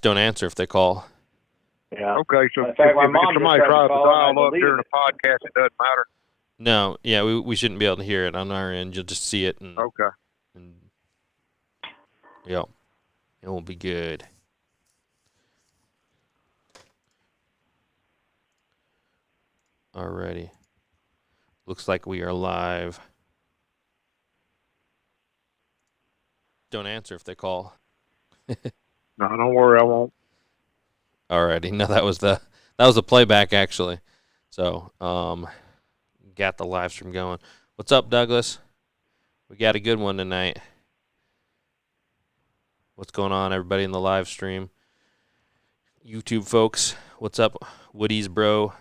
just don't answer if they call. Yeah. Okay, so In fact, my if mom somebody just tried tries to to call and I dial up deleted during it. a podcast, it doesn't matter. No, yeah, we shouldn't be able to hear it on our end. You'll just see it. And, Okay. And, yep, it will be good. Alrighty. Looks like we are live. Don't answer if they call. No, don't worry, I won't. Alrighty. No, that was the playback actually. So, got the live stream going. What's up, Douglas? We got a good one tonight. What's going on, everybody in the live stream? YouTube folks, what's up? Woody's bro.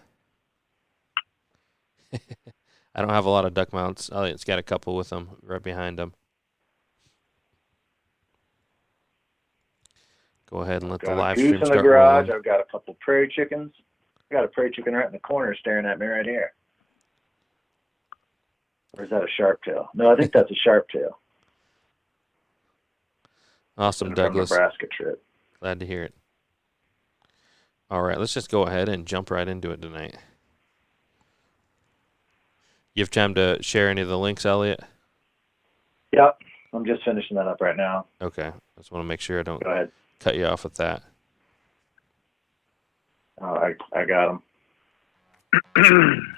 I don't have a lot of duck mounts. Elliot's got a couple with him right behind him. Go ahead and let the live stream start. I've got a goose in the garage. Rolling. I've got a couple prairie chickens. I got a prairie chicken right in the corner staring at me right here. Or is that a sharp tail? No, I think that's a sharp tail. Awesome, Douglas. From Nebraska trip. Glad to hear it. All right, let's just go ahead and jump right into it tonight. You have time to share any of the links, Elliot? Yep. I'm just finishing that up right now. Okay. I just want to make sure I don't go ahead. Cut you off with that. Oh, I got them.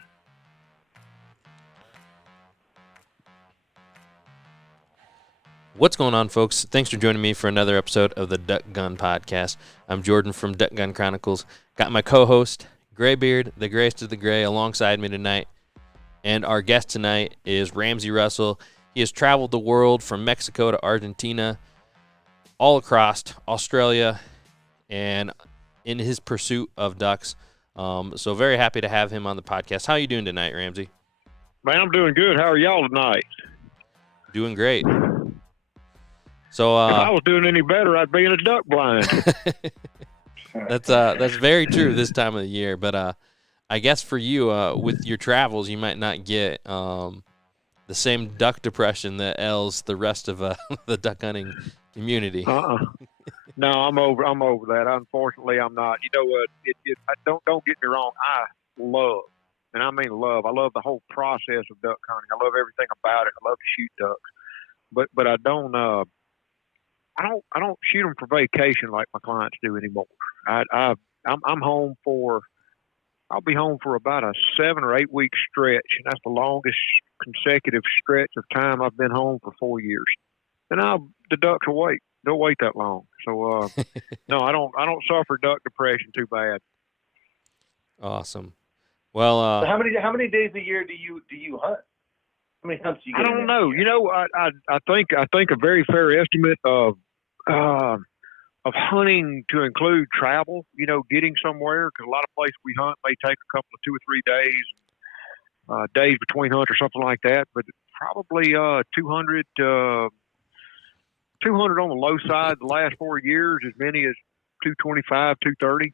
What's going on, folks? Thanks for joining me for another episode of the Duck Gun Podcast. I'm Jordan from Duck Gun Chronicles. Got my co-host, Graybeard, the grayest of the gray, alongside me tonight. And our guest tonight is Ramsey Russell. He has traveled the world from Mexico to Argentina, all across Australia, and in his pursuit of ducks. So very happy to have him on the podcast. How are you doing tonight, Ramsey? Man, I'm doing good. How are y'all tonight? Doing great. So if I was doing any better, I'd be in a duck blind. That's very true this time of the year. But I guess for you, with your travels, you might not get the same duck depression that ails the rest of the duck hunting community. No, I'm over that. Unfortunately, I'm not. You know what? Don't get me wrong. I love, and I mean love. I love the whole process of duck hunting. I love everything about it. I love to shoot ducks, but I don't shoot them for vacation like my clients do anymore. I'm home for. I'll be home for about a 7 or 8 week stretch, and that's the longest consecutive stretch of time I've been home for 4 years. And the ducks will wait. They'll wait that long. So no, I don't suffer duck depression too bad. Awesome. Well, so how many days a year do you hunt? How many hunts do you get? I don't know. You know, I think a very fair estimate of hunting to include travel. You know, getting somewhere, because a lot of places we hunt may take a couple of 2 or 3 days, days between hunts or something like that. But probably 200 on the low side the last 4 years, as many as 225, 230.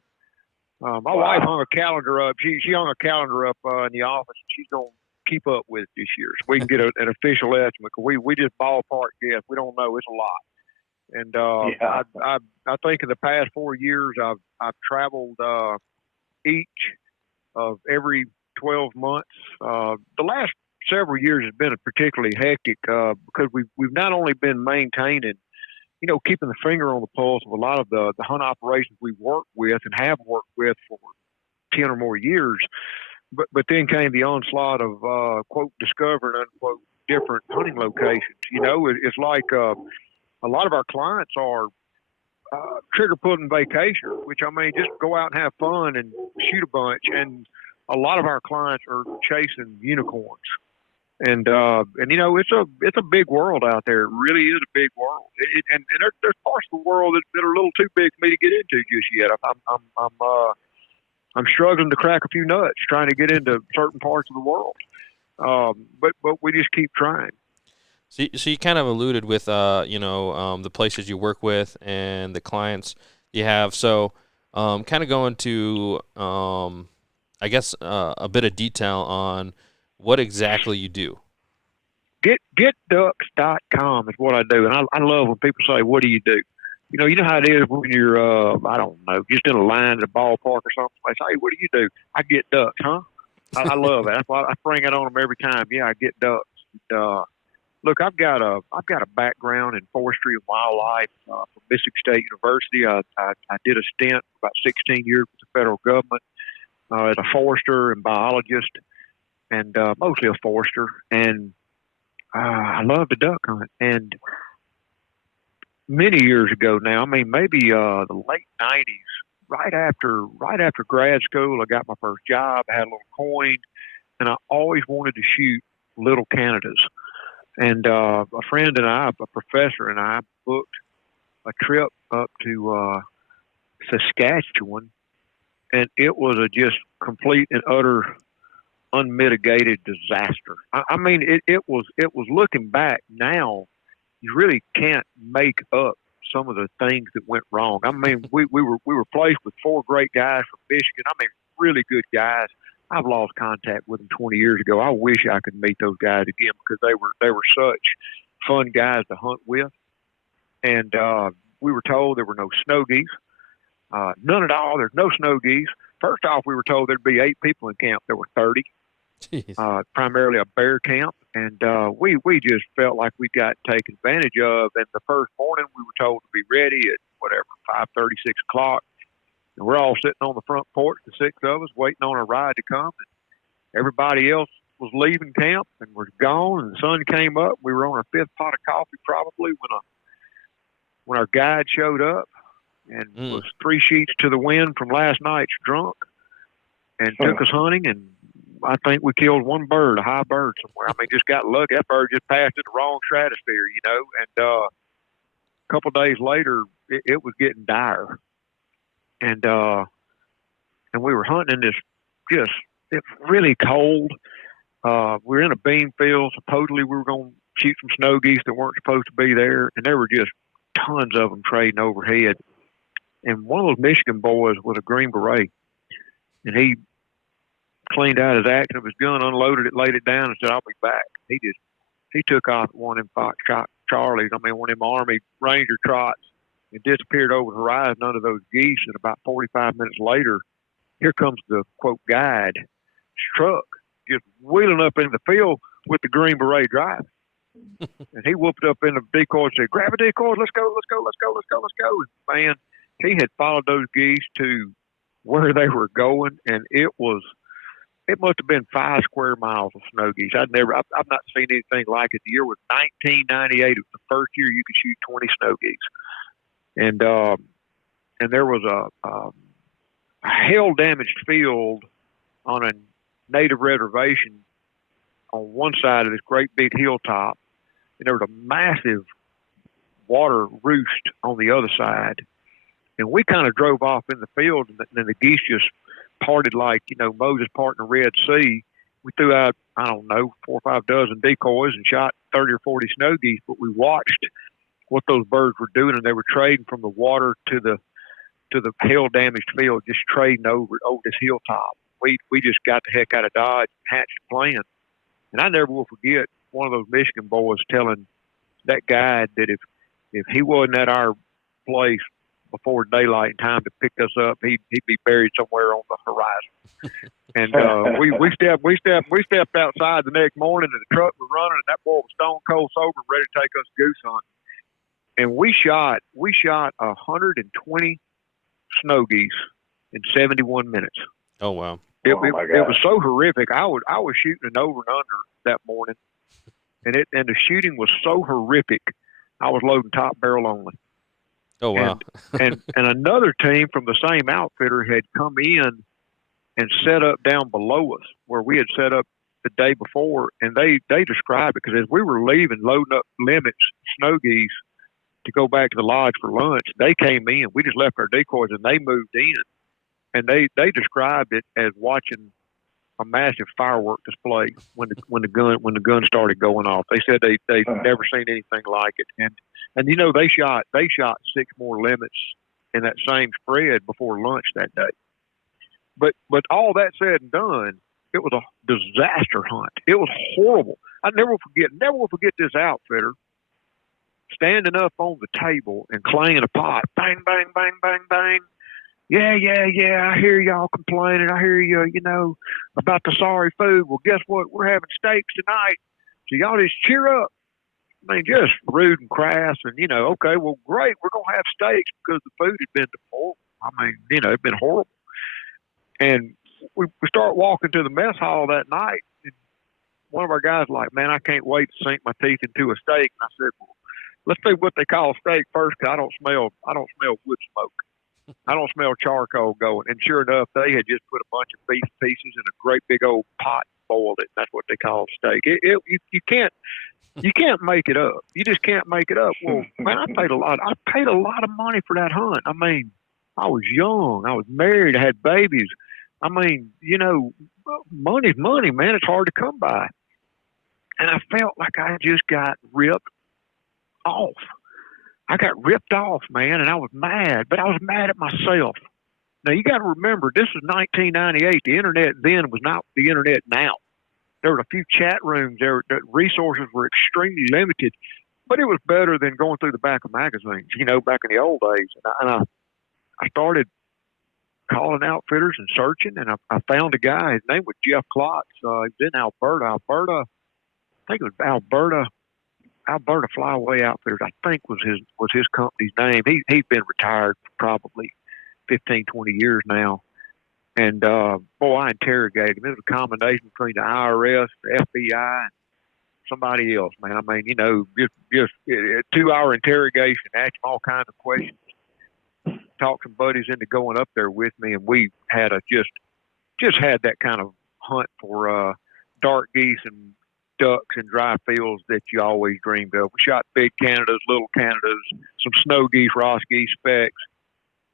My wife hung a calendar up. She hung a calendar up in the office, and she's going to keep up with it this year so we can get an official estimate. Cause we just ballpark guess. We don't know. It's a lot. And I think in the past 4 years, I've traveled each of every 12 months. The last several years has been particularly hectic because we've not only been maintaining, you know, keeping the finger on the pulse of a lot of the hunt operations we work with and have worked with for 10 or more years, but then came the onslaught of quote discovering unquote different hunting locations. You know, it's like a lot of our clients are trigger pulling vacation, which I mean just go out and have fun and shoot a bunch, and a lot of our clients are chasing unicorns. And you know, it's a big world out there. It really is a big world. And there's parts of the world that are a little too big for me to get into just yet. I'm struggling to crack a few nuts trying to get into certain parts of the world. But we just keep trying. So you kind of alluded with the places you work with and the clients you have. So kind of go into I guess a bit of detail on what exactly you do. Getducks.com is what I do. And I love when people say, what do you do? You know how it is when you're, I don't know, just in a line at a ballpark or something. They say, hey, what do you do? I get ducks, huh? I love that. That's why I bring it on them every time. Yeah, I get ducks. Look, I've got a background in forestry and wildlife from Mississippi State University. I did a stint for about 16 years with the federal government as a forester and biologist, and mostly a forester. And I love the duck hunt. And many years ago now, I mean maybe the late '90s, right after grad school, I got my first job. I had a little coin, and I always wanted to shoot little Canadas. And a friend and I, a professor and I, booked a trip up to Saskatchewan, and it was a just complete and utter unmitigated disaster. I mean, it was looking back now, you really can't make up some of the things that went wrong. I mean, we were placed with 4 great guys from Michigan. I mean, really good guys. I've lost contact with them 20 years ago. I wish I could meet those guys again because they were such fun guys to hunt with. And we were told there were no snow geese, none at all. There's no snow geese. First off, we were told there'd be 8 people in camp. There were 30, primarily a bear camp. And we just felt like we got taken advantage of. And the first morning, we were told to be ready at whatever 5:30, 6 o'clock. And we're all sitting on the front porch, the 6 of us, waiting on a ride to come. And everybody else was leaving camp and was gone. And the sun came up. We were on our 5th pot of coffee probably when our guide showed up and was 3 sheets to the wind from last night's drunk and took us hunting. And I think we killed 1 bird, a high bird somewhere. I mean, just got lucky. That bird just passed in the wrong stratosphere, you know. And a couple of days later, it was getting dire. And we were hunting in this it's really cold. We were in a bean field. Supposedly we were going to shoot some snow geese that weren't supposed to be there. And there were just tons of them trading overhead. And one of those Michigan boys was a Green Beret. And he cleaned out his action of his gun, unloaded it, laid it down, and said, I'll be back. He took off at one of them Fox Charlies, one of them Army Ranger trots, and disappeared over the horizon under those geese. And about 45 minutes later, here comes the, quote, guide truck just wheeling up in the field with the Green Beret driving. And he whooped up in the decoy and said, grab a decoy, let's go. And man, he had followed those geese to where they were going, and it must have been 5 square miles of snow geese. I've not seen anything like it. The year was 1998. It was the first year you could shoot 20 snow geese. And there was a hail damaged field on a native reservation on one side of this great big hilltop, and there was a massive water roost on the other side. And we kind of drove off in the field, and then the geese just parted like, Moses parting the Red Sea. We threw out, 4 or 5 dozen decoys and shot 30 or 40 snow geese, but we watched what those birds were doing, and they were trading from the water to the hail damaged field, just trading over this hilltop. We just got the heck out of Dodge, hatched a plan. And I never will forget one of those Michigan boys telling that guide that if he wasn't at our place before daylight in time to pick us up, he'd be buried somewhere on the horizon. And we stepped outside the next morning, and the truck was running, and that boy was stone cold sober, ready to take us goose hunting. And we shot 120 snow geese in 71 minutes. Oh wow! It was so horrific. I was shooting an over and under that morning, and the shooting was so horrific. I was loading top barrel only. Oh wow! and another team from the same outfitter had come in and set up down below us where we had set up the day before, and they described it because as we were leaving, loading up limits, snow geese to go back to the lodge for lunch, they came in. We just left our decoys and they moved in, and they described it as watching a massive firework display when the gun started going off. They said they've never seen anything like it, and they shot 6 more limits in that same spread before lunch that day. But all that said and done, it was a disaster hunt. It was horrible. I never will forget this outfitter. standing up on the table and clanging a pot, bang, bang, bang, bang, bang. Yeah, I hear y'all complaining. I hear you, about the sorry food. Well, guess what? We're having steaks tonight. So y'all just cheer up. I mean, just rude and crass. And, okay, well, great. We're going to have steaks because the food had been horrible. I mean, it'd been horrible. And we start walking to the mess hall that night. And one of our guys like, man, I can't wait to sink my teeth into a steak. And I said, well, let's see what they call steak first, because I don't smell wood smoke. I don't smell charcoal going. And sure enough, they had just put a bunch of beef pieces in a great big old pot and boiled it. That's what they call steak. You can't make it up. You just can't make it up. Well, man, I paid a lot of money for that hunt. I mean, I was young. I was married. I had babies. I mean, money's money, man. It's hard to come by. And I felt like I just got ripped off. I got ripped off, man, and I was mad, but I was mad at myself. Now, you got to remember, this was 1998. The internet then was not the internet now. There were a few chat rooms. The resources were extremely limited, but it was better than going through the back of magazines, back in the old days. And I started calling outfitters and searching, and I found a guy. His name was Jeff Klotz. He was in Alberta. I think it was Alberta Flyaway Outfitters, I think was his company's name. He'd been retired for probably 15, 20 years now. And, I interrogated him. It was a combination between the IRS, the FBI, and somebody else, man. I mean, just a 2-hour interrogation, asked him all kinds of questions, talked some buddies into going up there with me, and we had just had that kind of hunt for dark geese and ducks and dry fields that you always dreamed of. We shot big Canadas, little Canadas, some snow geese, Ross geese, specks,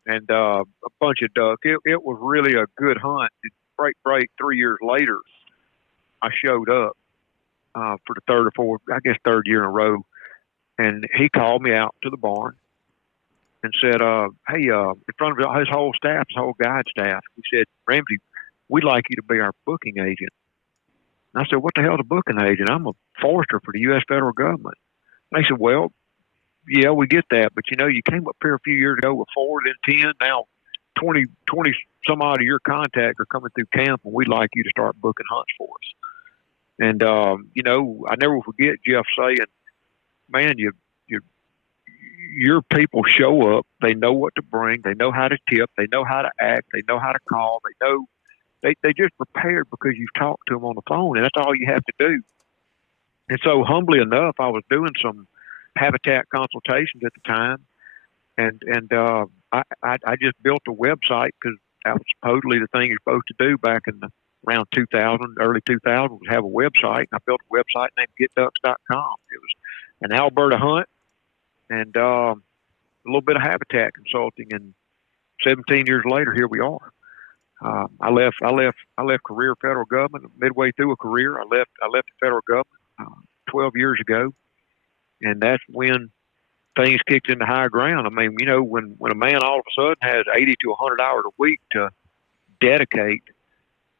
and a bunch of duck. It was really a good hunt. Break 3 years later, I showed up for the third year in a row, and he called me out to the barn and said, hey, in front of his whole staff, his whole guide staff, he said, Ramsey, we'd like you to be our booking agent. And I said, what the hell's a booking agent? I'm a forester for the U.S. federal government. And they said, well, yeah, we get that. But, you came up here a few years ago with 4, then 10, now 20 some odd of your contacts are coming through camp, and we'd like you to start booking hunts for us. And, I never forget Jeff saying, man, your people show up. They know what to bring. They know how to tip. They know how to act. They know how to call. They know. They just prepared because you've talked to them on the phone, and that's all you have to do. And so, humbly enough, I was doing some habitat consultations at the time, and I just built a website because that was supposedly the thing you're supposed to do back in around 2000, early 2000, was have a website. And I built a website named GetDucks.com. It was an Alberta hunt and a little bit of habitat consulting. And 17 years later, here we are. I left career federal government midway through a career. I left the federal government 12 years ago, and that's when things kicked into higher ground. I mean, when a man all of a sudden has 80 to 100 hours a week to dedicate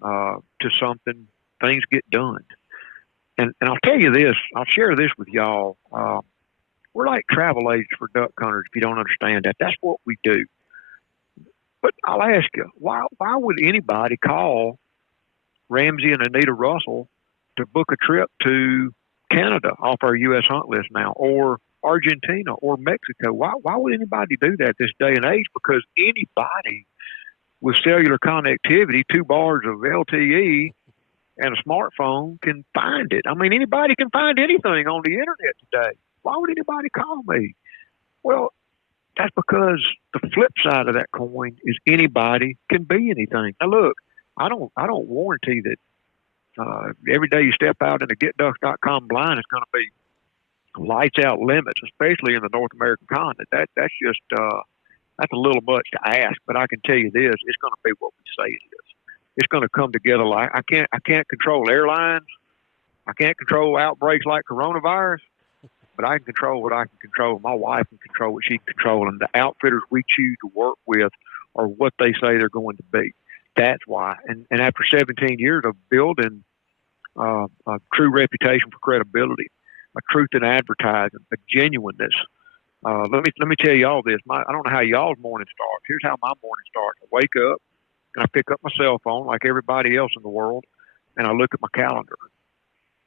to something, things get done. And I'll tell you this, I'll share this with y'all. We're like travel agents for duck hunters. If you don't understand that, that's what we do. But I'll ask you, why would anybody call Ramsey and Anita Russell to book a trip to Canada off our U.S. hunt list now, or Argentina or Mexico? Why would anybody do that this day and age? Because anybody with cellular connectivity, 2 bars of LTE, and a smartphone can find it. I mean, anybody can find anything on the internet today. Why would anybody call me? Well, that's because the flip side of that coin is anybody can be anything. Now, look, I don't warranty that every day you step out in a GetDucks.com blind is going to be lights out limits, especially in the North American continent. That's just that's a little much to ask. But I can tell you this: it's going to be what we say it is. It's going to come together like I can't control airlines. I can't control outbreaks like coronavirus. But I can control what I can control. My wife can control what she can control. And the outfitters we choose to work with are what they say they're going to be. That's why. And after 17 years of building a true reputation for credibility, a truth in advertising, a genuineness. Let me tell you all this. I don't know how y'all's morning starts. Here's how my morning starts. I wake up and I pick up my cell phone like everybody else in the world, and I look at my calendar.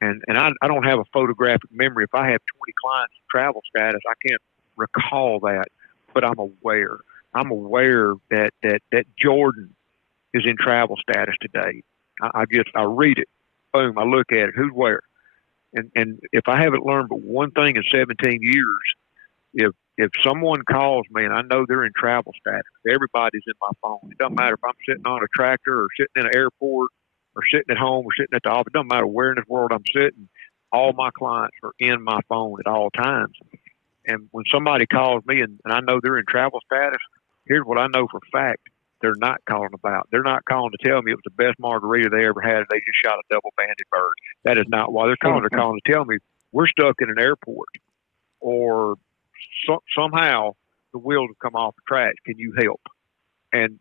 And I don't have a photographic memory. If I have 20 clients in travel status, I can't recall that, but I'm aware. I'm aware that Jordan is in travel status today. I read it. Boom, I look at it. Who's where? And if I haven't learned but one thing in 17 years, if someone calls me and I know they're in travel status, everybody's in my phone. It doesn't matter if I'm sitting on a tractor or sitting in an airport or sitting at home or sitting at the office. It doesn't matter where in this world I'm sitting. All my clients are in my phone at all times. And when somebody calls me and I know they're in travel status, here's what I know for a fact. They're not calling about. They're not calling to tell me it was the best margarita they ever had and they just shot a double-banded bird. That is not why they're calling. They're calling to tell me we're stuck in an airport or somehow the wheels have come off the tracks. Can you help? And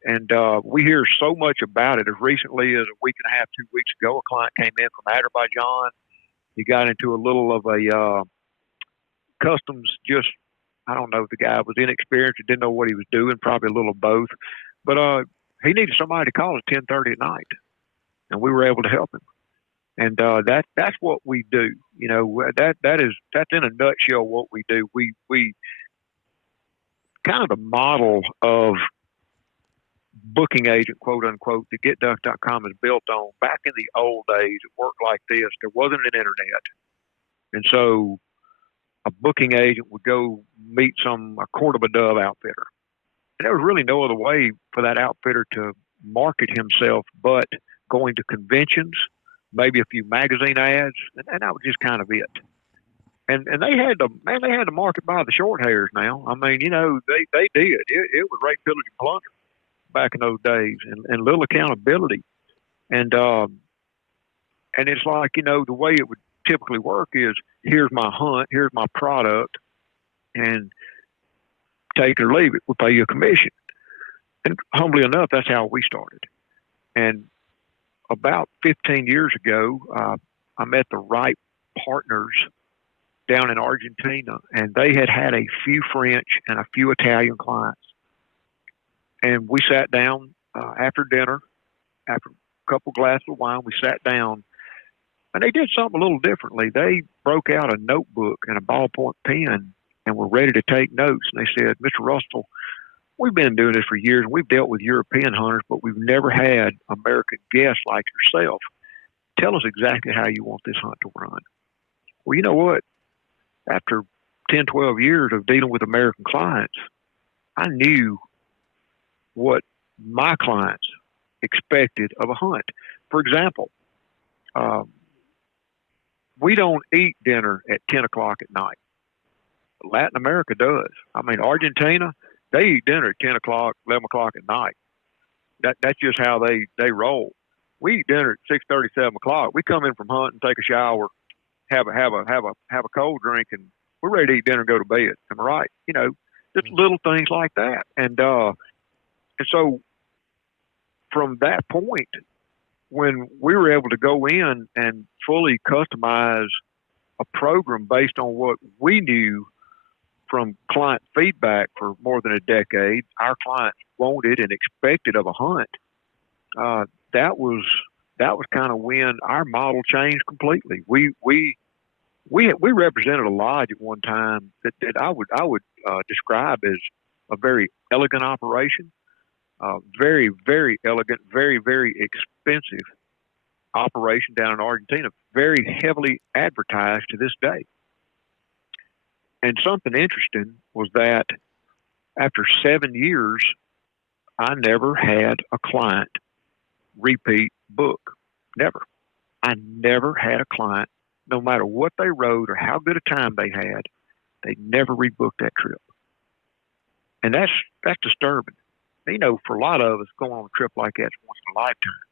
we hear so much about it. As recently as a week and a half, 2 weeks ago, a client came in from Azerbaijan. He got into a little of a customs, just, I don't know if the guy was inexperienced or didn't know what he was doing, probably a little of both. But he needed somebody to call at 10:30 at night, and we were able to help him. And that's what we do. You know, that's in a nutshell what we do. We kind of the model of booking agent, quote unquote, that GetDuck.com is built on. Back in the old days, it worked like this. There wasn't an internet, and so a booking agent would go meet a quarter of a dove outfitter. And there was really no other way for that outfitter to market himself but going to conventions, maybe a few magazine ads, and that was just kind of it. And they had to market by the short hairs now. I mean, you know, they did. It was rape, pillage, and plunder back in those days, and little accountability. And it's like, you know, the way it would typically work is, here's my hunt, here's my product, and take it or leave it. We'll pay you a commission. And humbly enough, that's how we started. And about 15 years ago, I met the right partners down in Argentina, and they had a few French and a few Italian clients. And we sat down after dinner, after a couple glasses of wine, we sat down, and they did something a little differently. They broke out a notebook and a ballpoint pen and were ready to take notes. And they said, Mr. Russell, we've been doing this for years, and we've dealt with European hunters, but we've never had American guests like yourself. Tell us exactly how you want this hunt to run. Well, you know what? After 10, 12 years of dealing with American clients, I knew what my clients expected of a hunt. For example, we don't eat dinner at 10 o'clock at night. Latin America does. I mean, Argentina, they eat dinner at 10 o'clock, 11 o'clock at night. That's just how they roll. We eat dinner at 6:30, 7 o'clock. We come in from hunting, take a shower, have a cold drink, and we're ready to eat dinner and go to bed. Am I right? You know, just little things like that. And so from that point, when we were able to go in and fully customize a program based on what we knew from client feedback for more than a decade, our clients wanted and expected of a hunt, that was kind of when our model changed completely. We represented a lodge at one time that I would describe as a very elegant operation, very, very elegant, very, very expensive operation down in Argentina, very heavily advertised to this day. And something interesting was that after 7 years, I never had a client repeat book. Never. I never had a client, no matter what they rode or how good a time they had, they never rebooked that trip. And that's disturbing. You know, for a lot of us, going on a trip like that's once in a lifetime.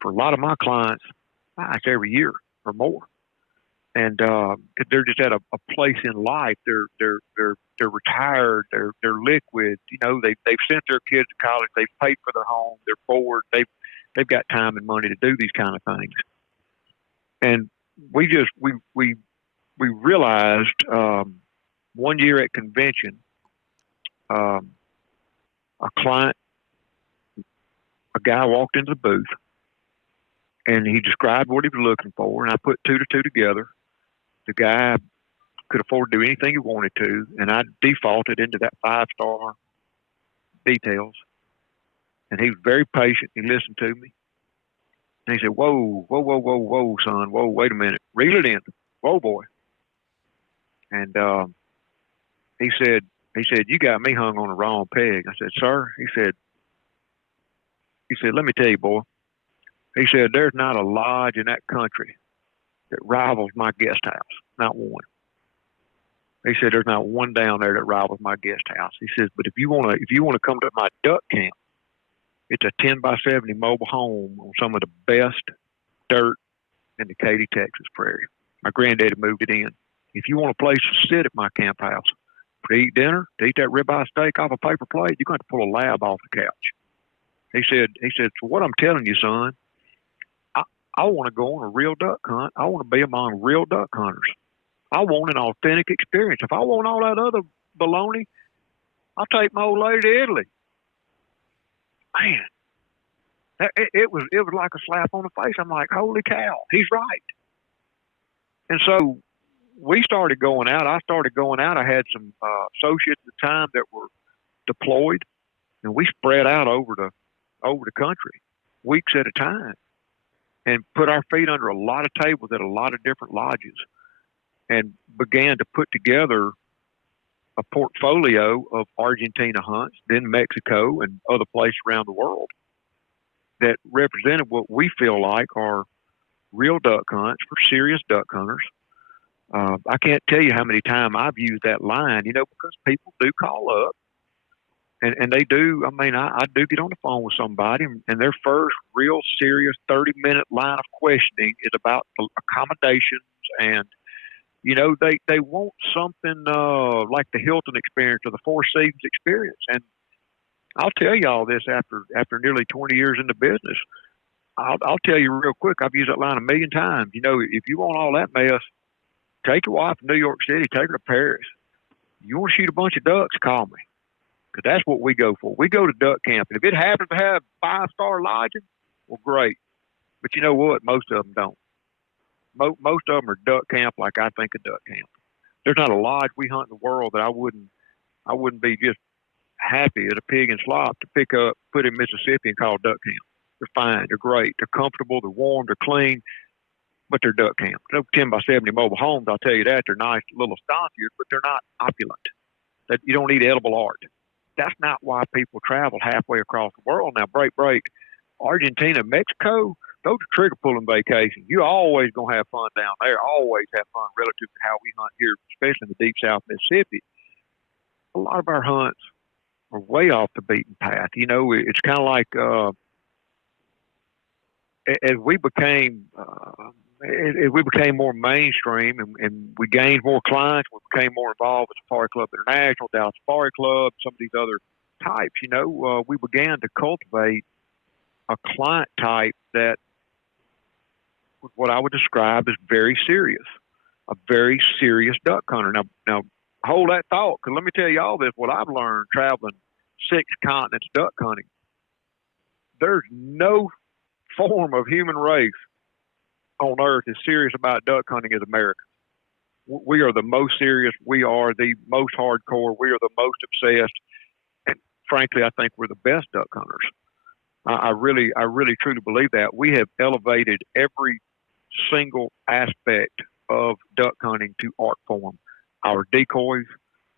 For a lot of my clients, it's every year or more. And they're just at a place in life. They're retired. They're liquid. You know, they've sent their kids to college. They've paid for their home. They're bored. They've got time and money to do these kind of things. And we we realized one year at convention, a guy walked into the booth, and he described what he was looking for, and I put two to two together. The guy could afford to do anything he wanted to, and I defaulted into that 5-star details. And he was very patient. He listened to me. And he said, whoa, son. Whoa, wait a minute. Reel it in. Whoa, boy. And he said, you got me hung on the wrong peg. I said, sir? He said, let me tell you, boy. He said, there's not a lodge in that country that rivals my guest house. Not one. He said, there's not one down there that rivals my guest house. He says, but if you want to come to my duck camp, it's a 10-by-70 mobile home on some of the best dirt in the Katy, Texas prairie. My granddaddy moved it in. If you want a place to sit at my camp house, to eat dinner, to eat that ribeye steak off a paper plate, you're going to pull a lab off the couch. He said, so what I'm telling you, son, I want to go on a real duck hunt. I want to be among real duck hunters. I want an authentic experience. If I want all that other baloney, I'll take my old lady to Italy. Man, it was like a slap on the face. I'm like, holy cow, he's right. And so we started going out. I started going out. I had some associates at the time that were deployed, and we spread out over the country, weeks at a time, and put our feet under a lot of tables at a lot of different lodges, and began to put together a portfolio of Argentina hunts, then Mexico and other places around the world that represented what we feel like are real duck hunts for serious duck hunters. I can't tell you how many times I've used that line, because people do call up and they do. I mean, I do get on the phone with somebody, and their first real serious 30-minute line of questioning is about accommodations, and they want something like the Hilton experience or the Four Seasons experience. And I'll tell you all this after nearly 20 years in the business. I'll tell you real quick. I've used that line a million times. If you want all that mess, take your wife to New York City, take her to Paris. You want to shoot a bunch of ducks, call me. Because that's what we go for. We go to duck camp. And if it happens to have 5-star lodging, well, great. But you know what? Most of them don't. Most of them are duck camp like I think of duck camp. There's not a lodge we hunt in the world that I wouldn't be just happy as a pig and slop to pick up, put in Mississippi and call duck camp. They're fine. They're great. They're comfortable. They're warm. They're clean. But they're duck camp. They're 10-by-70 mobile homes. I'll tell you that. They're nice, little estancias, but they're not opulent. That you don't need edible art. That's not why people travel halfway across the world. Now, break. Argentina, Mexico, those are trigger pulling vacations. You're always going to have fun down there. Always have fun relative to how we hunt here, especially in the deep South Mississippi. A lot of our hunts are way off the beaten path. It's kind of like as we became more mainstream and we gained more clients, we became more involved with Safari Club International, Dallas Safari Club, some of these other types, we began to cultivate a client type that was what I would describe as very serious, a very serious duck hunter. Now hold that thought, because let me tell you all this, what I've learned traveling 6 continents duck hunting. There's no form of human race on earth as serious about duck hunting as Americans. We are the most serious. We are the most hardcore. We are the most obsessed. And frankly, I think we're the best duck hunters. I really truly believe that. We have elevated every single aspect of duck hunting to art form. Our decoys,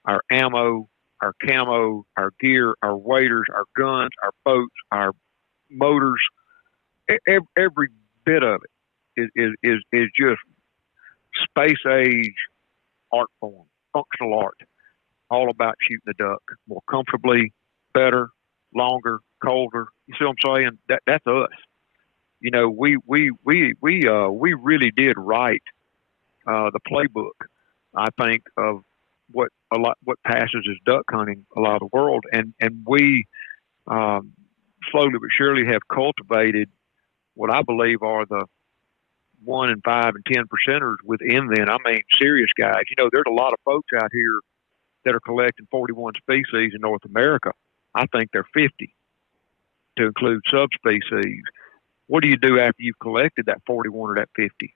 our ammo, our camo, our gear, our waders, our guns, our boats, our motors, every bit of it is just space age art form, functional art, all about shooting the duck more comfortably, better, longer, colder. You see what I'm saying? That's us. We really did write the playbook, I think, of what passes as duck hunting a lot of the world, and we slowly but surely have cultivated what I believe are the 1 and 5 and 10%ers within then. I mean, serious guys. There's a lot of folks out here that are collecting 41 species in North America. I think they're 50 to include subspecies. What do you do after you've collected that 41 or that 50?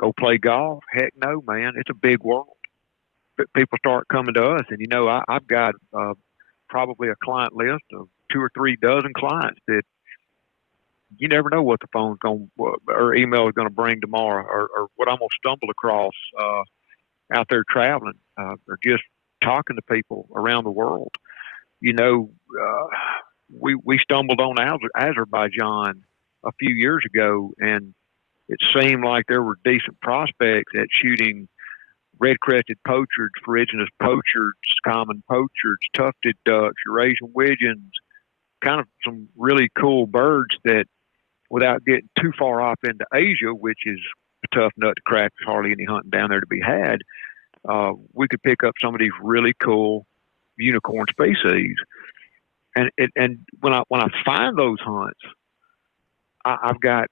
Go play golf? Heck no, man. It's a big world. But people start coming to us, and I've got probably a client list of 2 or 3 dozen clients that you never know what the phone's going or email is going to bring tomorrow, or what I'm going to stumble across out there traveling, or just talking to people around the world. We stumbled on Azerbaijan a few years ago, and it seemed like there were decent prospects at shooting red-crested pochards, ferruginous pochards, common pochards, tufted ducks, Eurasian widgeons, kind of some really cool birds that, without getting too far off into Asia, which is a tough nut to crack, there's hardly any hunting down there to be had, we could pick up some of these really cool unicorn species. And when I find those hunts, I've got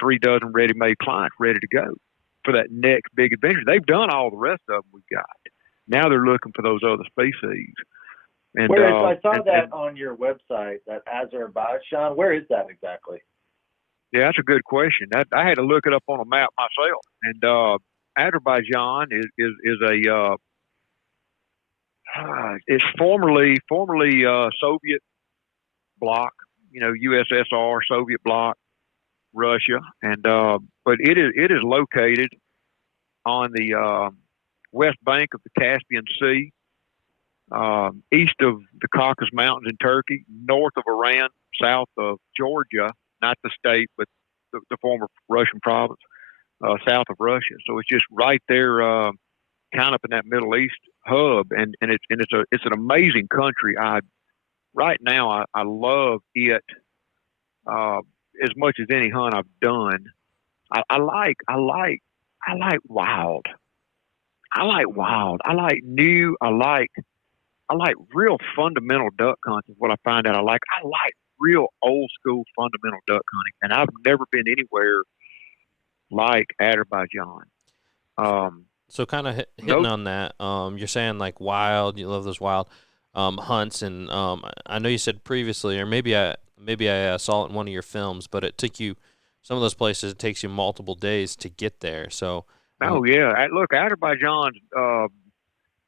3 dozen ready-made clients ready to go for that next big adventure. They've done all the rest of them we've got. Now they're looking for those other species. And I saw that on your website, that Azerbaijan. Where is that exactly? Yeah, that's a good question. I had to look it up on a map myself. And Azerbaijan is a it's formerly Soviet bloc, USSR, Soviet bloc, Russia, and but it is located on the west bank of the Caspian Sea, east of the Caucasus Mountains in Turkey, north of Iran, south of Georgia, not the state, but the former Russian province, south of Russia. So it's just right there, kind of in that Middle East hub, and it's an amazing country. Right now I love it as much as any hunt I've done. I like wild. I like wild. I like new. I like real fundamental duck hunting. Is what I find out I like. I like real old school fundamental duck hunting, and I've never been anywhere like Azerbaijan. So kind of hitting on that, you're saying like wild, you love those wild hunts, and I know you said previously, or maybe I saw it in one of your films, but it took you, some of those places, it takes you multiple days to get there. So. Oh yeah, look, Azerbaijan.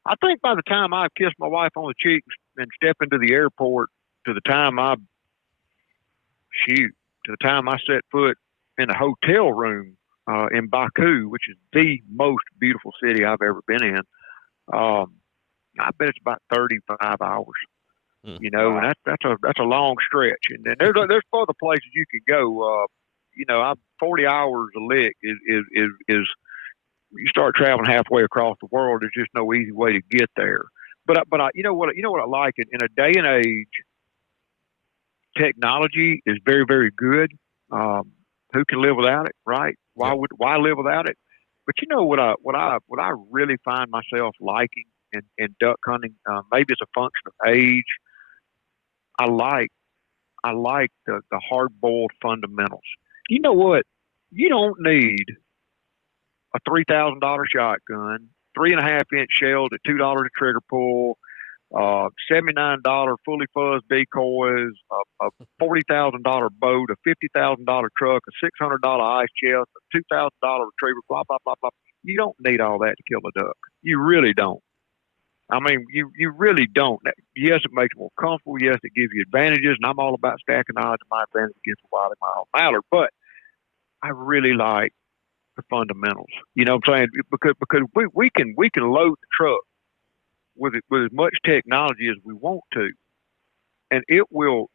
I think by the time I kiss my wife on the cheek and step into the airport, to the time I set foot in a hotel room in Baku, which is the most beautiful city I've ever been in, I bet it's about 35 hours. And that's a long stretch. And then there's other places you can go. 40 hours a lick is you start traveling halfway across the world. There's just no easy way to get there. But you know what I like, in a day and age, technology is very, very good. Who can live without it, right? Why live without it? But you know what I really find myself liking in duck hunting, maybe it's a function of age. I like the hard-boiled fundamentals. You know what? You don't need a $3,000 shotgun, 3.5-inch shells at $2 a trigger pull, $79 fully fuzzed decoys, a $40,000 boat, a $50,000 truck, a $600 ice chest, a $2,000 retriever, blah, blah, blah, blah. You don't need all that to kill a duck. You really don't. I mean, you really don't. Yes, it makes it more comfortable. Yes, it gives you advantages, and I'm all about stacking odds of my advantage against a wily mile mallard. But I really like the fundamentals. You know what I'm saying? Because we can load the truck with as much technology as we want to, and it will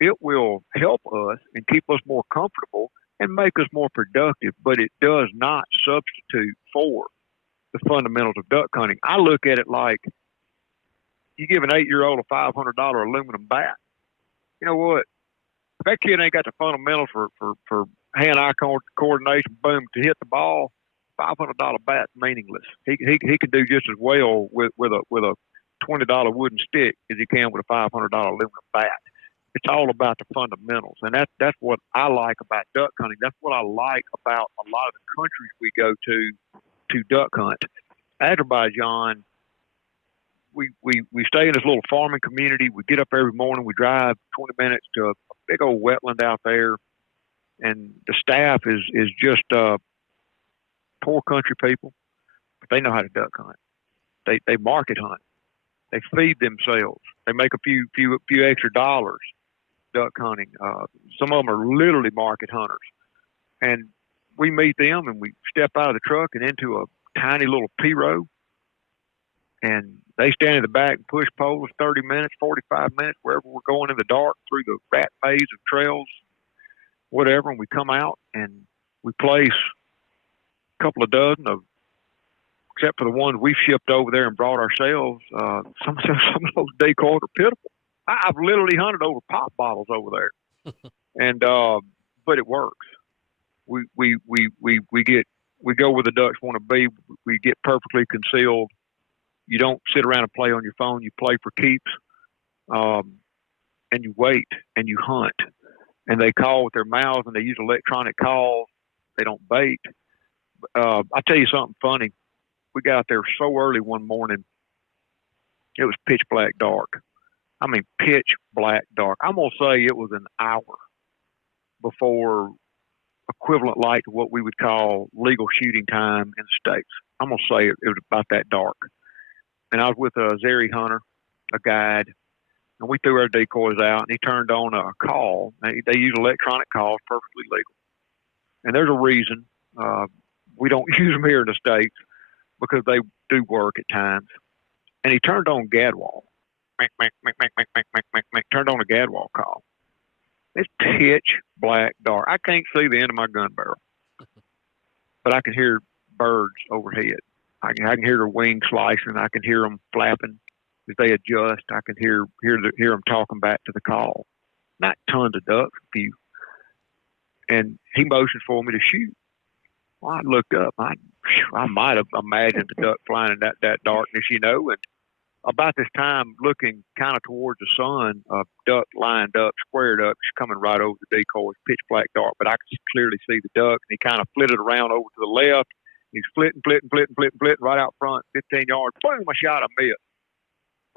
help us and keep us more comfortable and make us more productive. But it does not substitute for the fundamentals of duck hunting. I look at it like you give an 8-year-old a $500 aluminum bat. You know what? If that kid ain't got the fundamentals for hand-eye coordination, boom, to hit the ball, $500 bat's meaningless. He can do just as well with a $20 wooden stick as he can with a $500 aluminum bat. It's all about the fundamentals, and that's what I like about duck hunting. That's what I like about a lot of the countries we go to duck hunt. Azerbaijan, we stay in this little farming community. We get up every morning. We drive 20 minutes to a big old wetland out there, and the staff is just poor country people, but they know how to duck hunt. They market hunt. They feed themselves. They make a few extra dollars duck hunting. Some of them are literally market hunters, and we meet them and we step out of the truck and into a tiny little P-row, and they stand in the back and push poles 30 minutes, 45 minutes, wherever we're going in the dark through the rat maze of trails, whatever. And we come out and we place a couple of dozen of, except for the ones we've shipped over there and brought ourselves. Some of those decoys are pitiful. I've literally hunted over pop bottles over there, and but it works. We go where the ducks want to be. We get perfectly concealed. You don't sit around and play on your phone. You play for keeps, and you wait and you hunt. And they call with their mouths, and they use electronic calls. They don't bait. I'll tell you something funny. We got out there so early one morning. It was pitch black dark. I mean, pitch black dark. I'm going to say it was an hour before equivalent light to what we would call legal shooting time in the States. I'm going to say it was about that dark. And I was with a Azeri hunter, a guide, and we threw our decoys out, and he turned on a call. They use electronic calls, perfectly legal. And there's a reason we don't use them here in the States, because they do work at times. And he turned on Gadwall. Turned on a Gadwall call. It's pitch black dark. I can't see the end of my gun barrel, but I can hear birds overhead. I can hear their wings slicing. I can hear them flapping as they adjust. I can hear them talking back to the call. Not tons of ducks, a few. And he motioned for me to shoot. Well, I looked up. I might have imagined the duck flying in that darkness, you know. And about this time, looking kind of towards the sun, a duck lined up, squared up, coming right over the decoy. It's pitch black dark, but I could clearly see the duck. And he kind of flitted around over to the left. He's flitting right out front, 15 yards. Boom! I shot a miss.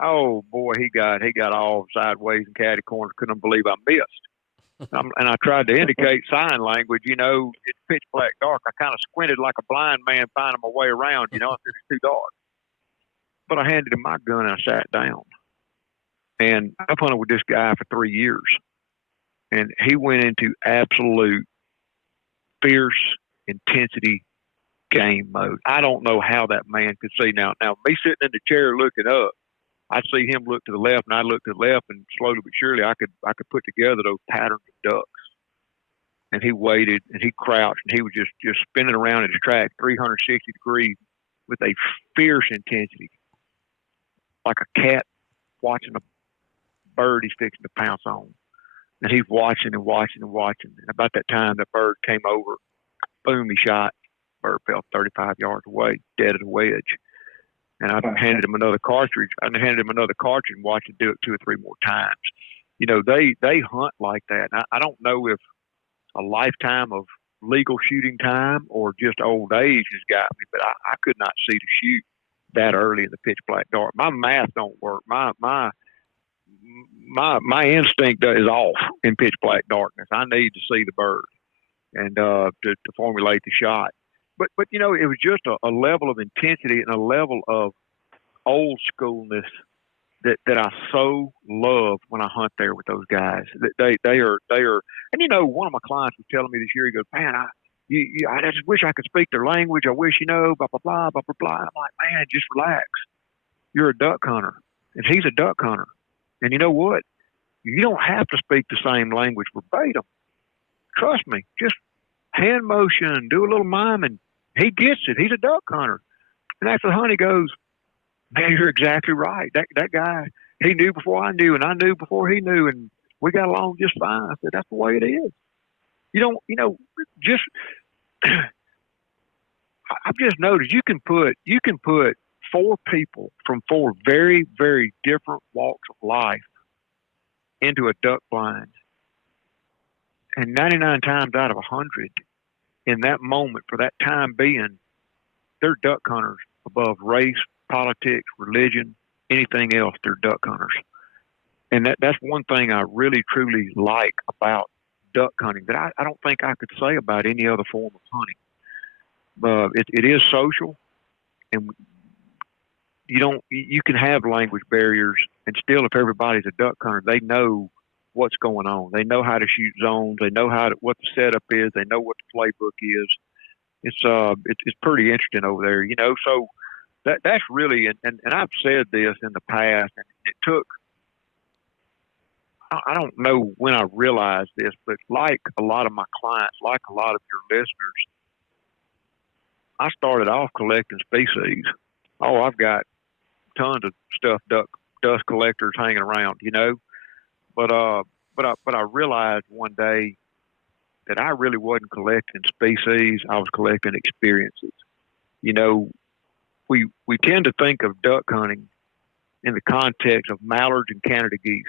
Oh boy, he got all sideways and catty corners. Couldn't believe I missed. And I tried to indicate sign language. You know, it's pitch black dark. I kind of squinted like a blind man finding my way around. You know, it's too dark. But I handed him my gun and I sat down. And I've hunted with this guy for 3 years, and he went into absolute fierce intensity game mode. I don't know how that man could see. Now me sitting in the chair looking up, I see him look to the left, and I look to the left, and slowly but surely I could put together those patterns of ducks. And he waited, and he crouched, and he was just spinning around in his track 360 degrees with a fierce intensity, like a cat watching a bird he's fixing to pounce on. And he's watching and watching and watching. And about that time, the bird came over, boom, he shot. Bird fell 35 yards away, dead at a wedge. And I handed him another cartridge. And watched him do it 2 or 3 more times. You know, they hunt like that. And I don't know if a lifetime of legal shooting time or just old age has got me, but I could not see to shoot that early in the pitch black dark. My math don't work. My instinct is off in pitch black darkness. I need to see the bird and to formulate the shot. But you know, it was just a level of intensity and a level of old schoolness that I so love when I hunt there with those guys. They are, and you know, one of my clients was telling me this year, he goes, man, I just wish I could speak their language. I wish, you know, blah, blah, blah, blah, blah, blah. I'm like, man, just relax. You're a duck hunter, and he's a duck hunter. And you know what? You don't have to speak the same language verbatim. Trust me. Just hand motion, do a little miming. He gets it. He's a duck hunter. And after the hunt, he goes, man, you're exactly right. That guy, he knew before I knew, and I knew before he knew, and we got along just fine. I said, that's the way it is. You know, just I've just noticed you can put 4 people from 4 very, very different walks of life into a duck blind, and 99 times out of 100, in that moment, for that time being, they're duck hunters above race, politics, religion, anything else. They're duck hunters. And that's one thing I really, truly like about duck hunting that I don't think I could say about any other form of hunting. It is social, and you can have language barriers, and still, if everybody's a duck hunter, they know what's going on. They know how to shoot zones. They know what the setup is. They know what the playbook is. It's pretty interesting over there, you know. So that's really, and I've said this in the past, and it took. I don't know when I realized this, but like a lot of my clients, like a lot of your listeners, I started off collecting species. Oh, I've got tons of stuff, dust collectors hanging around, you know. But I realized one day that I really wasn't collecting species. I was collecting experiences. You know, we tend to think of duck hunting in the context of mallards and Canada geese.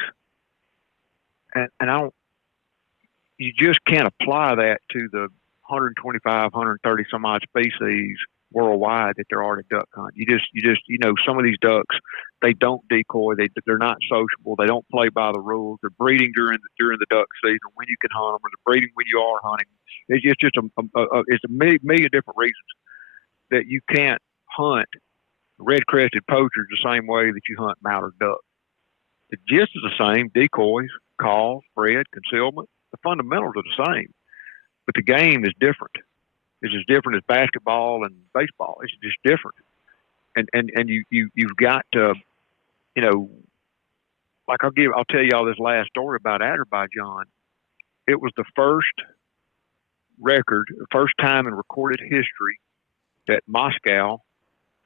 And you just can't apply that to the 125, 130 some odd species worldwide that there are to duck hunt. You know, some of these ducks, they don't decoy. They're not sociable. They don't play by the rules. They're breeding during the duck season when you can hunt them, or they're breeding when you are hunting. It's just it's a million different reasons that you can't hunt red-crested poachers the same way that you hunt mallard duck. The gist is the same: decoys, calls, spread, concealment. The fundamentals are the same, but the game is different. It's as different as basketball and baseball. It's just different, and you've got to, you know, like I'll tell y'all this last story about Azerbaijan. It was the first time in recorded history that Moscow,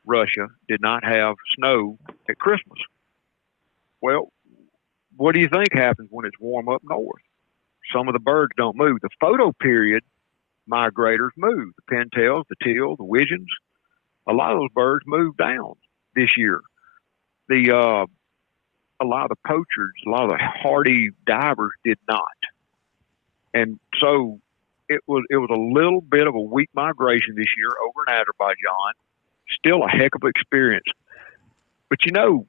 Russia, did not have snow at Christmas. Well, what do you think happens when it's warm up north? Some of the birds don't move. The photo period migrators move. The pintails, the teal, the widgeons, a lot of those birds moved down this year. A lot of the poachers, a lot of the hardy divers did not. And so it was a little bit of a weak migration this year over in Azerbaijan. Still a heck of an experience. But you know,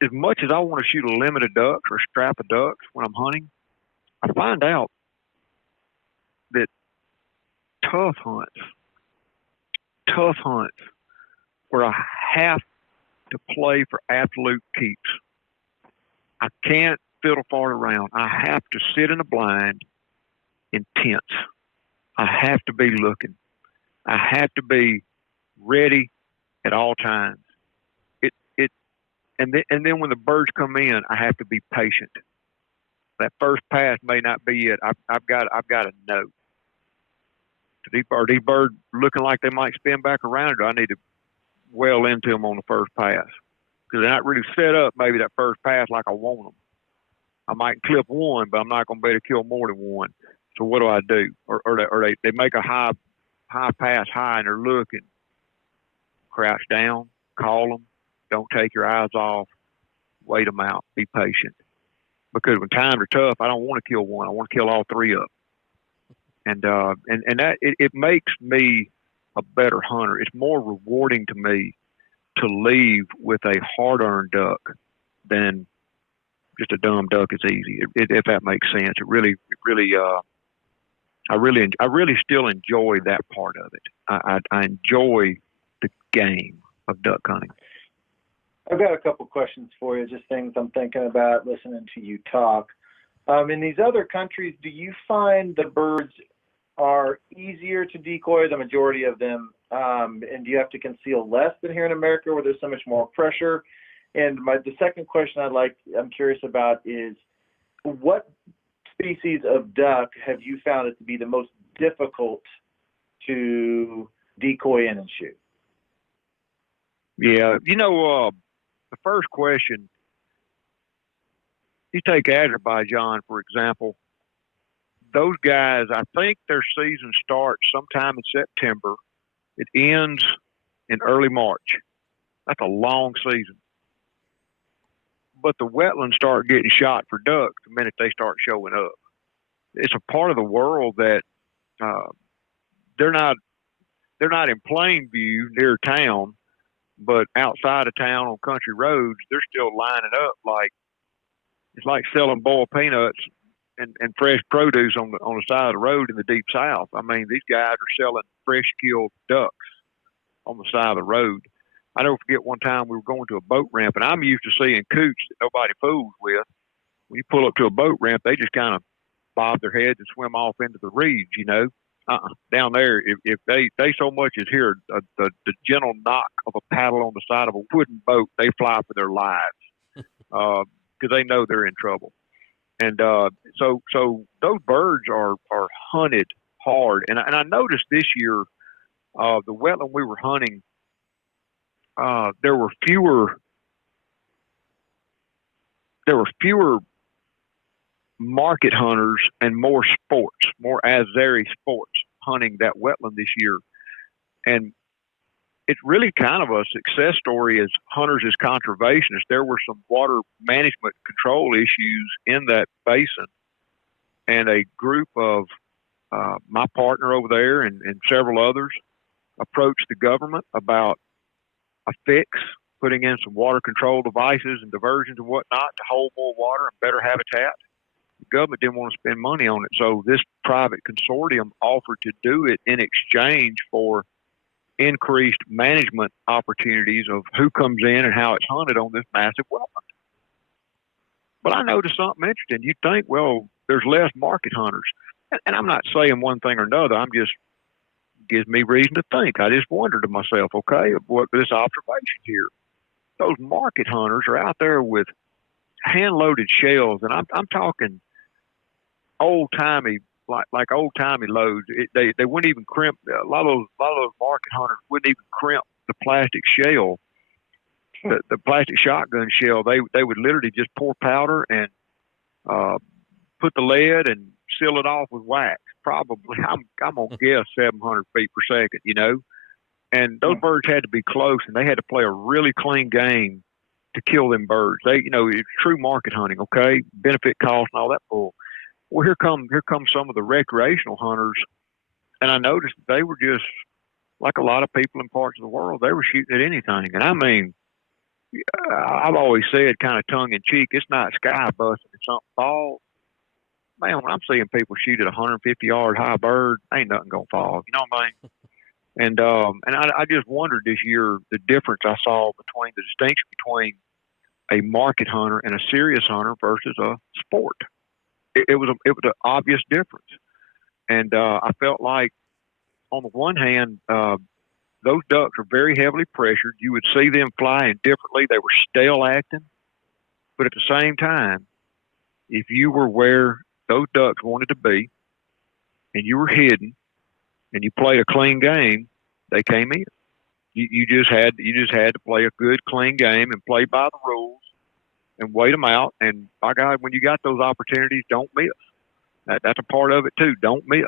as much as I want to shoot a limit of ducks or a strap of ducks when I'm hunting, I find out that tough hunts where I have to play for absolute keeps. I can't fiddle fart around. I have to sit in a blind intense. I have to be looking. I have to be ready at all times. And then when the birds come in, I have to be patient. That first pass may not be it. I've got to know. Are these birds looking like they might spin back around, or do I need to well into them on the first pass? Because they're not really set up maybe that first pass like I want them. I might clip one, but I'm not going to be able to kill more than one. So what do I do? Or they make a high pass high and they're looking. Crouch down, call them. Don't take your eyes off. Wait them out. Be patient. Because when times are tough, I don't want to kill one. I want to kill all three of them. And that it makes me a better hunter. It's more rewarding to me to leave with a hard-earned duck than just a dumb duck is easy. If that makes sense, I really still enjoy that part of it. I enjoy the game of duck hunting. I've got a couple questions for you, just things I'm thinking about listening to you talk. In these other countries, do you find the birds are easier to decoy, the majority of them, and do you have to conceal less than here in America where there's so much more pressure? And the second question I'm curious about is, what species of duck have you found it to be the most difficult to decoy in and shoot? Yeah, the first question, you take Azerbaijan, for example. Those guys, I think their season starts sometime in September. It ends in early March. That's a long season. but the wetlands start getting shot for ducks the minute they start showing up. It's a part of the world that they're not in plain view near town, but outside of town on country roads, they're still lining up like it's like selling boiled peanuts and fresh produce on the side of the road in the deep south. I mean, these guys are selling fresh killed ducks on the side of the road. I never forget one time we were going to a boat ramp, and I'm used to seeing coots that nobody fools with. When you pull up to a boat ramp, they just kind of bob their heads and swim off into the reeds, you know. Down there, if they so much as hear the gentle knock of a paddle on the side of a wooden boat, they fly for their lives because they know they're in trouble. And so those birds are hunted hard. And I noticed this year, the wetland we were hunting, there were fewer market hunters and more Azeri sports hunting that wetland this year. And it's really kind of a success story as hunters, as conservationists. There were some water management control issues in that basin, and a group of my partner over there and several others approached the government about a fix, putting in some water control devices and diversions and whatnot to hold more water and better habitat. The government didn't want to spend money on it, so this private consortium offered to do it in exchange for increased management opportunities of who comes in and how it's hunted on this massive wetland. But I noticed something interesting. You think, well, there's less market hunters. And I'm not saying one thing or another. I'm just, gives me reason to think. I just wondered to myself, okay, what this observation here. Those market hunters are out there with hand-loaded shells, and I'm talking old-timey, like old-timey loads. They wouldn't even crimp. A lot of those market hunters wouldn't even crimp the plastic shell, the plastic shotgun shell. They would literally just pour powder and put the lead and seal it off with wax. Probably, I'm gonna guess 700 feet per second. You know, and those birds had to be close, and they had to play a really clean game to kill them birds. It's true market hunting. Okay, benefit cost and all that bull. Well, here come some of the recreational hunters, and I noticed they were just like a lot of people in parts of the world. They were shooting at anything, and I mean, I've always said, kind of tongue in cheek, it's not sky busting if something falls. Man, when I'm seeing people shoot at 150-yard high bird, ain't nothing gonna fall. You know what I mean? And I just wondered this year the difference I saw between the distinction between a market hunter and a serious hunter versus a sport. It was an obvious difference, and I felt like on the one hand, those ducks are very heavily pressured. You would see them flying differently. They were stale acting, but at the same time, if you were where those ducks wanted to be, and you were hidden, and you played a clean game, they came in. You just had to play a good, clean game and play by the rules and wait them out. And by God, when you got those opportunities, don't miss. That's a part of it too. Don't miss.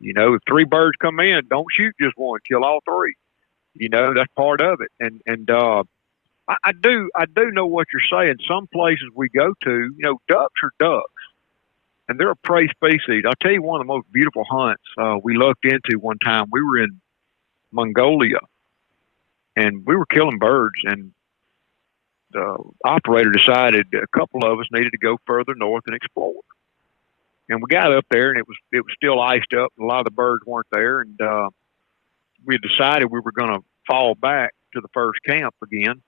You know, if 3 birds come in, don't shoot just one. Kill all 3. You know, that's part of it. And I do know what you're saying. Some places we go to, you know, ducks are ducks, and they're a prey species. I'll tell you one of the most beautiful hunts we lucked into one time. We were in Mongolia, and we were killing birds, and the operator decided a couple of us needed to go further north and explore. And we got up there, and it was still iced up, and a lot of the birds weren't there. And we had decided we were going to fall back to the first camp again.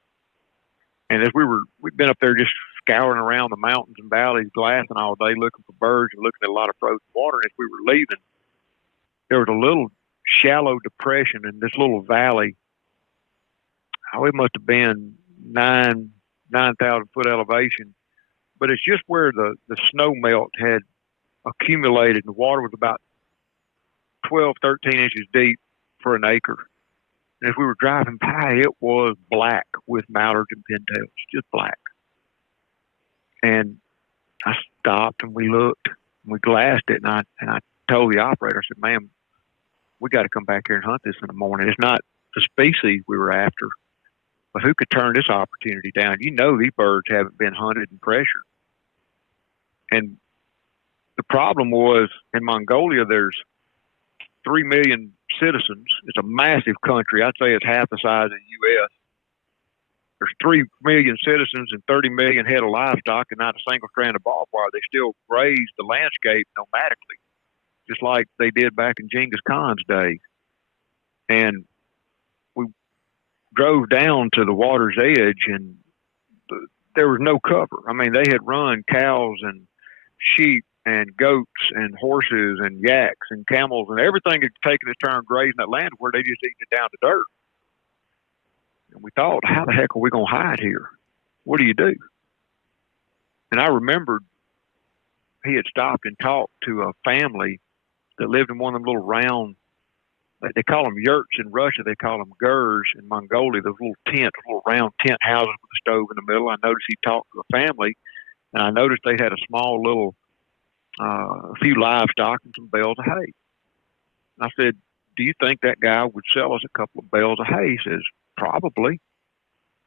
And as we'd been up there just scouring around the mountains and valleys, glassing all day, looking for birds and looking at a lot of frozen water. And as we were leaving, there was a little shallow depression in this little valley. Oh, it must have been 9,000 foot elevation, but it's just where the snow melt had accumulated, and the water was about 12, 13 inches deep for an acre. And as we were driving by, it was black with mallards and pintails, just black. And I stopped and we looked and we glassed it, and I told the operator, I said, "Ma'am, we got to come back here and hunt this in the morning. It's not the species we were after. But who could turn this opportunity down? You know these birds haven't been hunted and pressured. And the problem was in Mongolia, there's 3 million citizens. It's a massive country. I'd say it's half the size of the U.S. There's 3 million citizens and 30 million head of livestock and not a single strand of barbed wire. They still graze the landscape nomadically, just like they did back in Genghis Khan's day. And we drove down to the water's edge, and there was no cover. I mean, they had run cows and sheep and goats and horses and yaks and camels, and everything had taken its turn grazing that land where they just eaten it down to dirt. And we thought, how the heck are we going to hide here? What do you do? And I remembered he had stopped and talked to a family that lived in one of them little round, they call them yurts in Russia, they call them gers in Mongolia, those little tents, little round tent houses with a stove in the middle. I noticed he talked to a family, and I noticed they had a small little, a few livestock and some bales of hay. I said, do you think that guy would sell us a couple of bales of hay? He says, probably.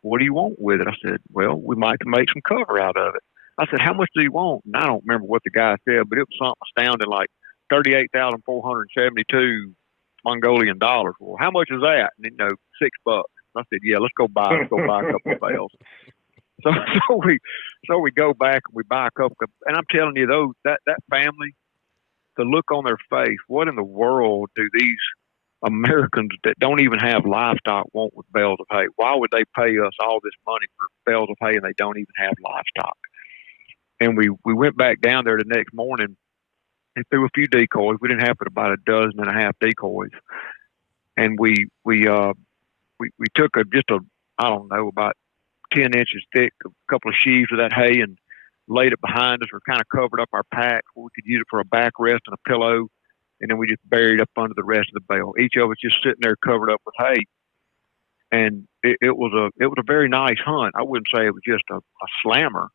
What do you want with it? I said, well, we might make some cover out of it. I said, how much do you want? And I don't remember what the guy said, but it was something astounding, like 38,472 Mongolian dollars. Well, how much is that? And $6. I said, yeah, let's go buy a couple of bales. So we go back and we buy a couple of, and I'm telling you, that family, the look on their face, what in the world do these Americans that don't even have livestock want with bales of hay? Why would they pay us all this money for bales of hay and they don't even have livestock? And we went back down there the next morning and threw a few decoys. We didn't have but about 12 decoys. And we took I don't know, about 10 inches thick, a couple of sheaves of that hay and laid it behind us, or kind of covered up our pack where we could use it for a backrest and a pillow. And then we just buried up under the rest of the bale. Each of us just sitting there covered up with hay. And it was a very nice hunt. I wouldn't say it was just a slammer,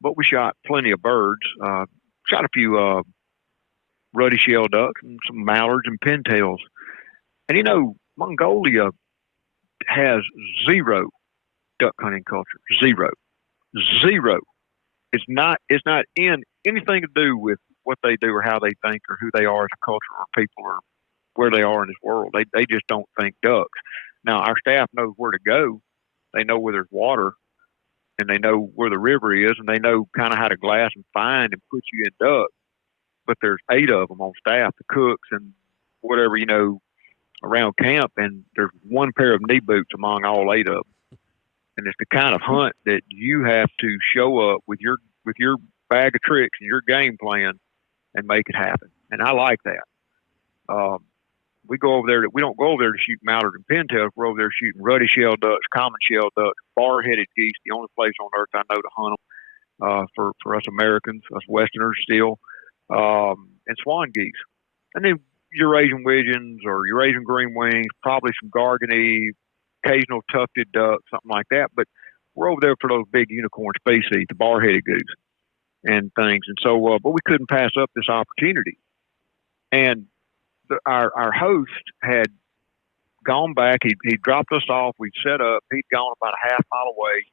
but we shot plenty of birds. Shot a few ruddy shell ducks and some mallards and pintails. And Mongolia has zero duck hunting culture. Zero. It's not in anything to do with what they do or how they think or who they are as a culture or people or where they are in this world. They just don't think ducks. Now, our staff knows where to go. They know where there's water, and they know where the river is, and they know kind of how to glass and find and put you in ducks. But there's 8 of them on staff, the cooks and whatever, around camp, and there's one pair of knee boots among all 8 of them. And it's the kind of hunt that you have to show up with your bag of tricks and your game plan and make it happen. And I like that. We go over there. We don't go over there to shoot mallard and pintails. We're over there shooting ruddy shell ducks, common shell ducks, bar-headed geese. The only place on earth I know to hunt them for us Americans, us Westerners still, and swan geese. And then Eurasian widgeons or Eurasian green wings, probably some gargany, occasional tufted duck, something like that. But we're over there for those big unicorn species, the bar-headed goose and things. And so, but we couldn't pass up this opportunity. And our host had gone back. He dropped us off. We'd set up. He'd gone about a half mile away,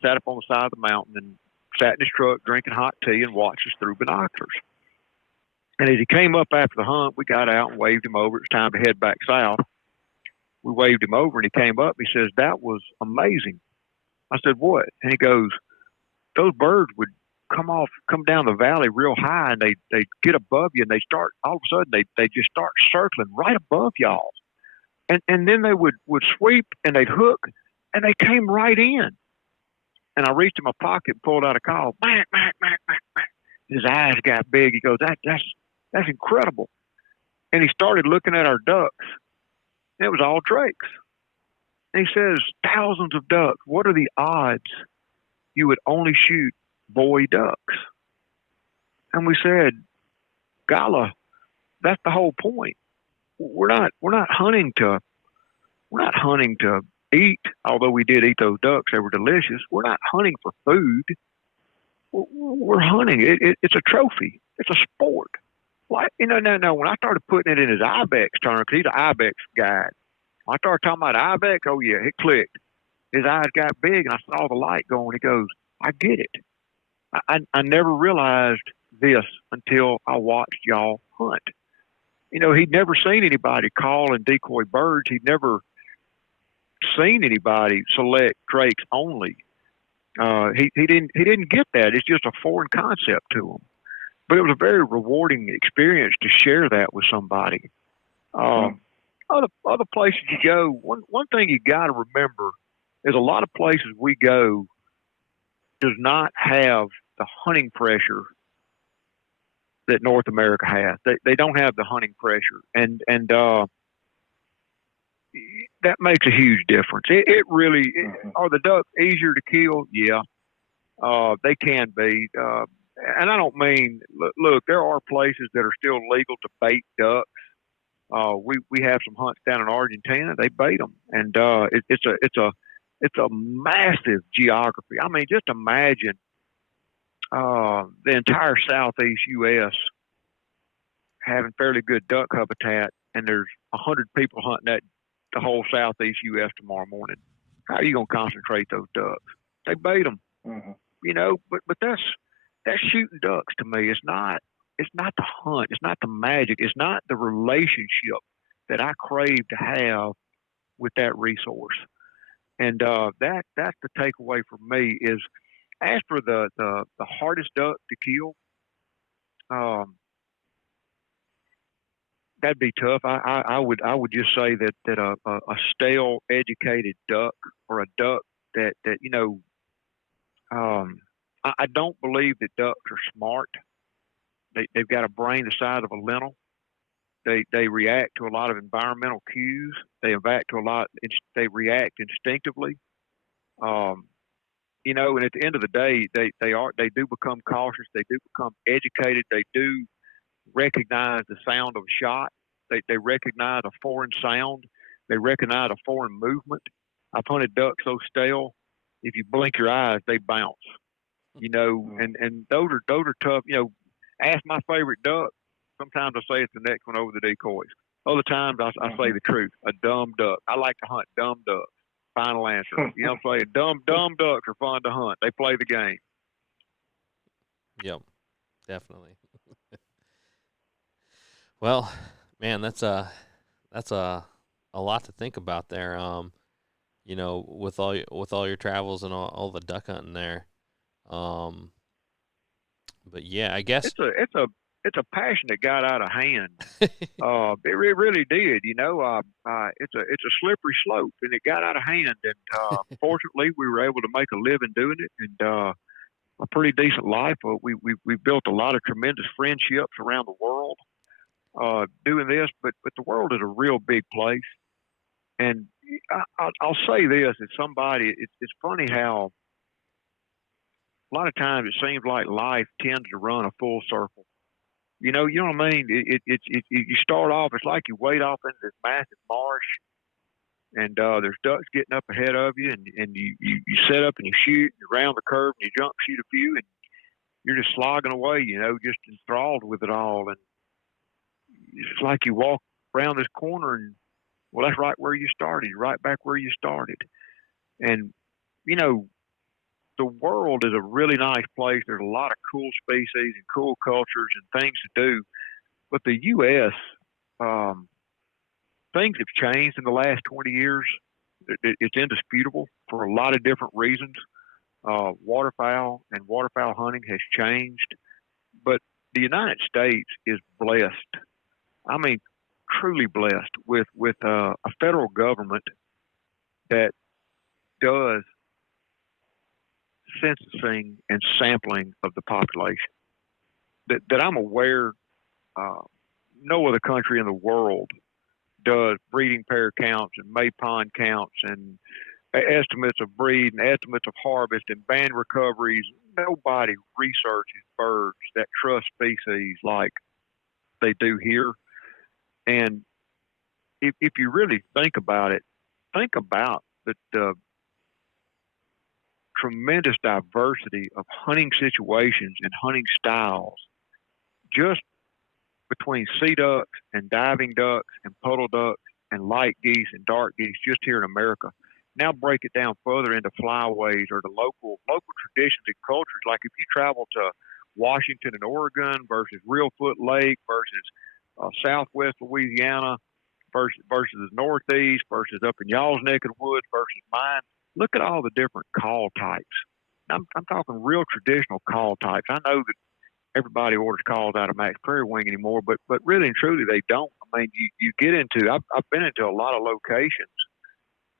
sat up on the side of the mountain, and sat in his truck drinking hot tea and watched us through binoculars. And as he came up after the hunt, we got out and waved him over. It was time to head back south. We waved him over, and he came up. He says, "That was amazing." I said, "What?" And he goes, "Those birds would come down the valley real high, and they get above you, and they start, all of a sudden, they just start circling right above y'all. And then they would sweep, and they'd hook, and they came right in." And I reached in my pocket and pulled out a call. Mac, Mac, Mac, Mac, Mac. His eyes got big. He goes, that's incredible. And he started looking at our ducks. And it was all drakes. And he says, thousands of ducks. What are the odds you would only shoot boy ducks? And we said, Gala, that's the whole point. We're not hunting to eat, although we did eat those ducks. They were delicious. We're not hunting for food. We're hunting. It's a trophy. It's a sport. Like, no. When I started putting it in his ibex term, because he's an ibex guy. When I started talking about ibex, oh yeah, it clicked. his eyes got big, and I saw the light going. He goes, I get it. I never realized this until I watched y'all hunt. He'd never seen anybody call and decoy birds. He'd never seen anybody select drakes only. He didn't get that. It's just a foreign concept to him. But it was a very rewarding experience to share that with somebody. Other places you go, one thing you got to remember is a lot of places we go does not have the hunting pressure that North America has. They don't have the hunting pressure, and that makes a huge difference. It really are the ducks easier to kill? Yeah, they can be. And I don't mean look. There are places that are still legal to bait ducks. We have some hunts down in Argentina. They bait them, and it's a massive geography. I mean, just imagine the entire southeast U.S. having fairly good duck habitat, and there's 100 people hunting the whole southeast U.S. tomorrow morning. How are you going to concentrate those ducks? They bait them, But that's shooting ducks to me. It's not the hunt. It's not the magic. It's not the relationship that I crave to have with that resource. And that's the takeaway for me is, as for the hardest duck to kill, that'd be tough. I would just say that a stale educated duck, or a duck that I don't believe that ducks are smart. They've got a brain the size of a lentil. They react to a lot of environmental cues. They react instinctively. And at the end of the day, they do become cautious. They do become educated. They do recognize the sound of a shot. They recognize a foreign sound. They recognize a foreign movement. I've hunted ducks so stale, if you blink your eyes, they bounce. And those are tough. Ask my favorite duck. Sometimes I say it's the next one over the decoys. Other times I say the truth. A dumb duck. I like to hunt dumb ducks. Final answer. I'm saying dumb ducks are fun to hunt. They play the game. Yep, definitely. Well, man, that's a lot to think about there. With all your travels and all the duck hunting there. But yeah, I guess it's a passion that got out of hand. It really did. It's a slippery slope, and it got out of hand. And fortunately, we were able to make a living doing it, and a pretty decent life. We built a lot of tremendous friendships around the world doing this. But the world is a real big place, and I'll say this: as somebody, it's funny how a lot of times it seems like life tends to run a full circle. You know what I mean? You start off, it's like you wade off into this massive marsh, and there's ducks getting up ahead of you, and you set up and you shoot, and you round the curve, and you jump shoot a few, and you're just slogging away, just enthralled with it all. And it's like you walk around this corner, and well, that's right where you started, right back where you started. And the world is a really nice place. There's a lot of cool species and cool cultures and things to do. But the U.S., things have changed in the last 20 years. It's indisputable for a lot of different reasons. Waterfowl and waterfowl hunting has changed. But the United States is blessed. I mean, truly blessed with a federal government that does censusing and sampling of the population. That I'm aware, no other country in the world does breeding pair counts and May pond counts and estimates of breed and estimates of harvest and band recoveries. Nobody researches birds that trust species like they do here. And if you really think about it, think about the tremendous diversity of hunting situations and hunting styles just between sea ducks and diving ducks and puddle ducks and light geese and dark geese just here in America. Now break it down further into flyways or the local traditions and cultures. Like if you travel to Washington and Oregon versus Reelfoot Lake versus Southwest Louisiana versus the Northeast versus up in y'all's neck of the woods versus mine. Look at all the different call types. I'm talking real traditional call types. I know that everybody orders calls out of Max Prairie Wing anymore, but really and truly they don't. I mean, you get into I've been into a lot of locations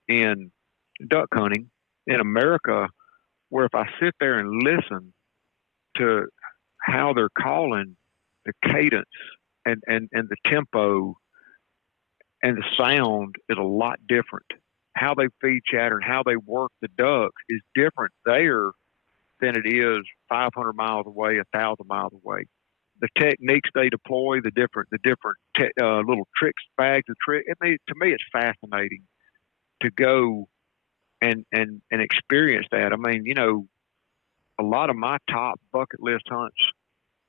in duck hunting in America where if I sit there and listen to how they're calling, the cadence and the tempo and the sound is a lot different. How they feed chatter and how they work the ducks is different there than it is 500 miles away, 1,000 miles away. The techniques they deploy, the different little tricks, bags of tricks. To me, it's fascinating to go and experience that. I mean, you know, a lot of my top bucket list hunts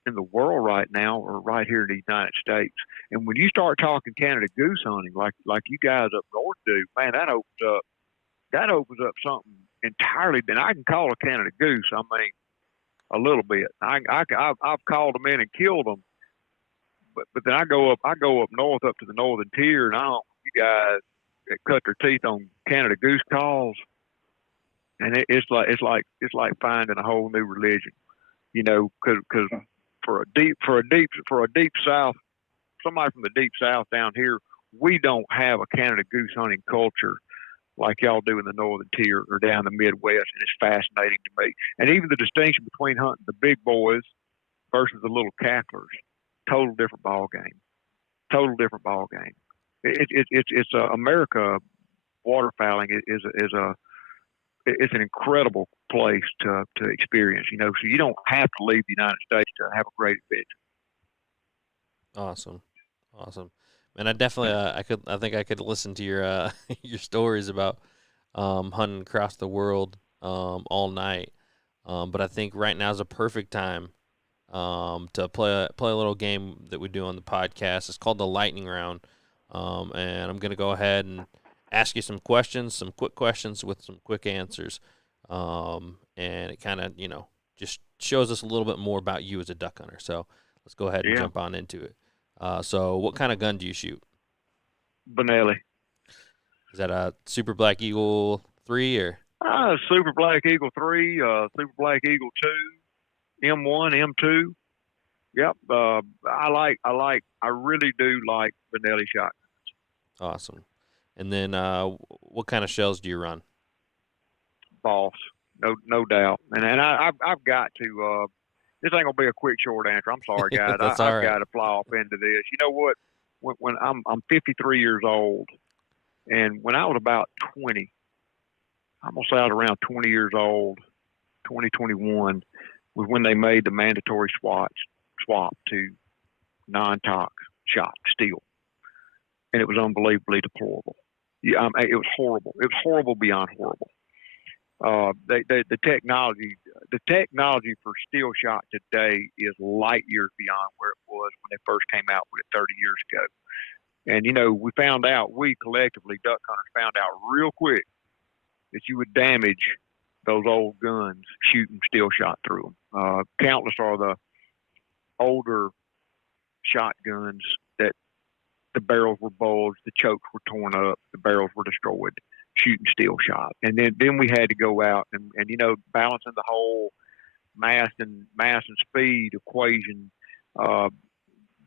in the world right now are right here in the United States. And when you start talking Canada goose hunting, like you guys up north do, man, that opens up something entirely. Then I can call a Canada goose. I mean, a little bit. I've called them in and killed them, but then I go up north up to the northern tier, and I don't. You guys that cut their teeth on Canada goose calls, and it's like finding a whole new religion, you know, because for a deep south, somebody from the deep south down here, we don't have a Canada goose hunting culture like y'all do in the northern tier or down the Midwest, and it's fascinating to me. And even the distinction between hunting the big boys versus the little cacklers, total different ball game. Total different ball game. It's America. Waterfowling is it's an incredible place to experience. You know, so you don't have to leave the United States to have a great adventure. Awesome. And I definitely, I think I could listen to your your stories about hunting across the world all night. But I think right now is a perfect time to play a little game that we do on the podcast. It's called the Lightning Round, and I'm gonna go ahead and ask you some questions, some quick questions with some quick answers, and it kind of just shows us a little bit more about you as a duck hunter. So let's go ahead and jump on into it. So what kind of gun do you shoot? Benelli. Is that a Super Black Eagle 3 or? Super Black Eagle 3, Super Black Eagle 2, M1, M2. Yep. I really do like Benelli shotguns. Awesome. And then what kind of shells do you run? Boss. No doubt. And I've got to, this ain't gonna be a quick short answer. I'm sorry, guys. I've got to fly off into this. You know what? When I'm 53 years old, and when I was about 20, I'm gonna say I was around 20 years old, 2021, was when they made the mandatory swap to non-tox shot steel, and it was unbelievably deplorable. Yeah, it was horrible. It was horrible beyond horrible. The technology for steel shot today is light years beyond where it was when they first came out with it 30 years ago. And, you know, we collectively, duck hunters, found out real quick that you would damage those old guns shooting steel shot through them. Countless are the older shotguns that the barrels were bulged, the chokes were torn up, the barrels were destroyed, shooting steel shot. And then we had to go out and balancing the whole mass and speed equation.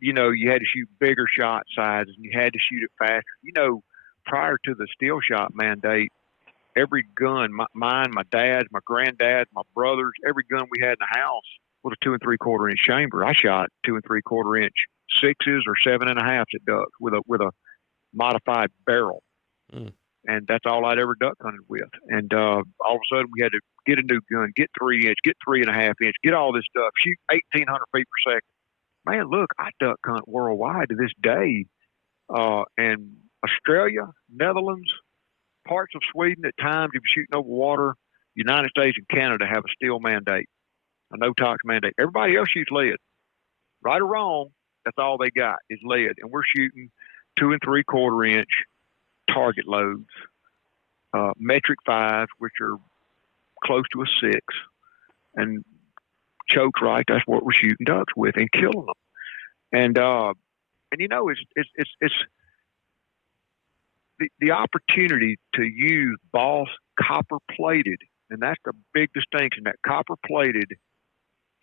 You had to shoot bigger shot sizes and you had to shoot it faster. You know, prior to the steel shot mandate, every gun, mine, my dad's, my granddad's, my brother's, every gun we had in the house was a 2 3/4 inch chamber. I shot 2 3/4 inch 6s or 7.5s at ducks with a modified barrel. And that's all I'd ever duck hunted with. And all of a sudden we had to get a new gun, get 3 inch, get 3.5 inch, get all this stuff, shoot 1,800 feet per second. Man, look, I duck hunt worldwide to this day. And Australia, Netherlands, parts of Sweden at times, if you're shooting over water, United States and Canada have a steel mandate, a no-tox mandate. Everybody else shoots lead. Right or wrong, that's all they got is lead. And we're shooting 2 3/4 inch target loads metric 5s, which are close to a 6, and chokes right. That's what we're shooting ducks with and killing them. And you know, it's the opportunity to use Boss copper plated, and that's the big distinction. That copper plated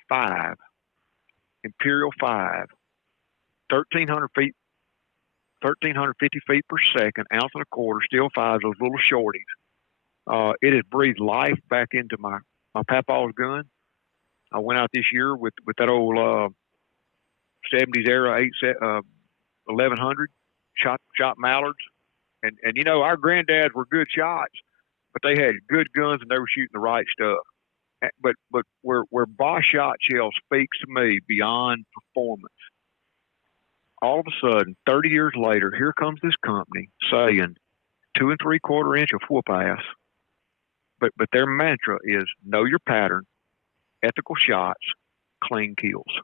5, Imperial 5, 1,300 feet, 1,350 feet per second, ounce and a quarter, steel 5s, those little shorties. It has breathed life back into my papaw's gun. I went out this year with that old 70s era 1100, shot mallards, and you know, our granddads were good shots, but they had good guns and they were shooting the right stuff. But where Boss shot shell speaks to me beyond performance, all of a sudden, 30 years later, here comes this company saying 2 3/4 inch of whoop ass, but their mantra is know your pattern, ethical shots, clean kills.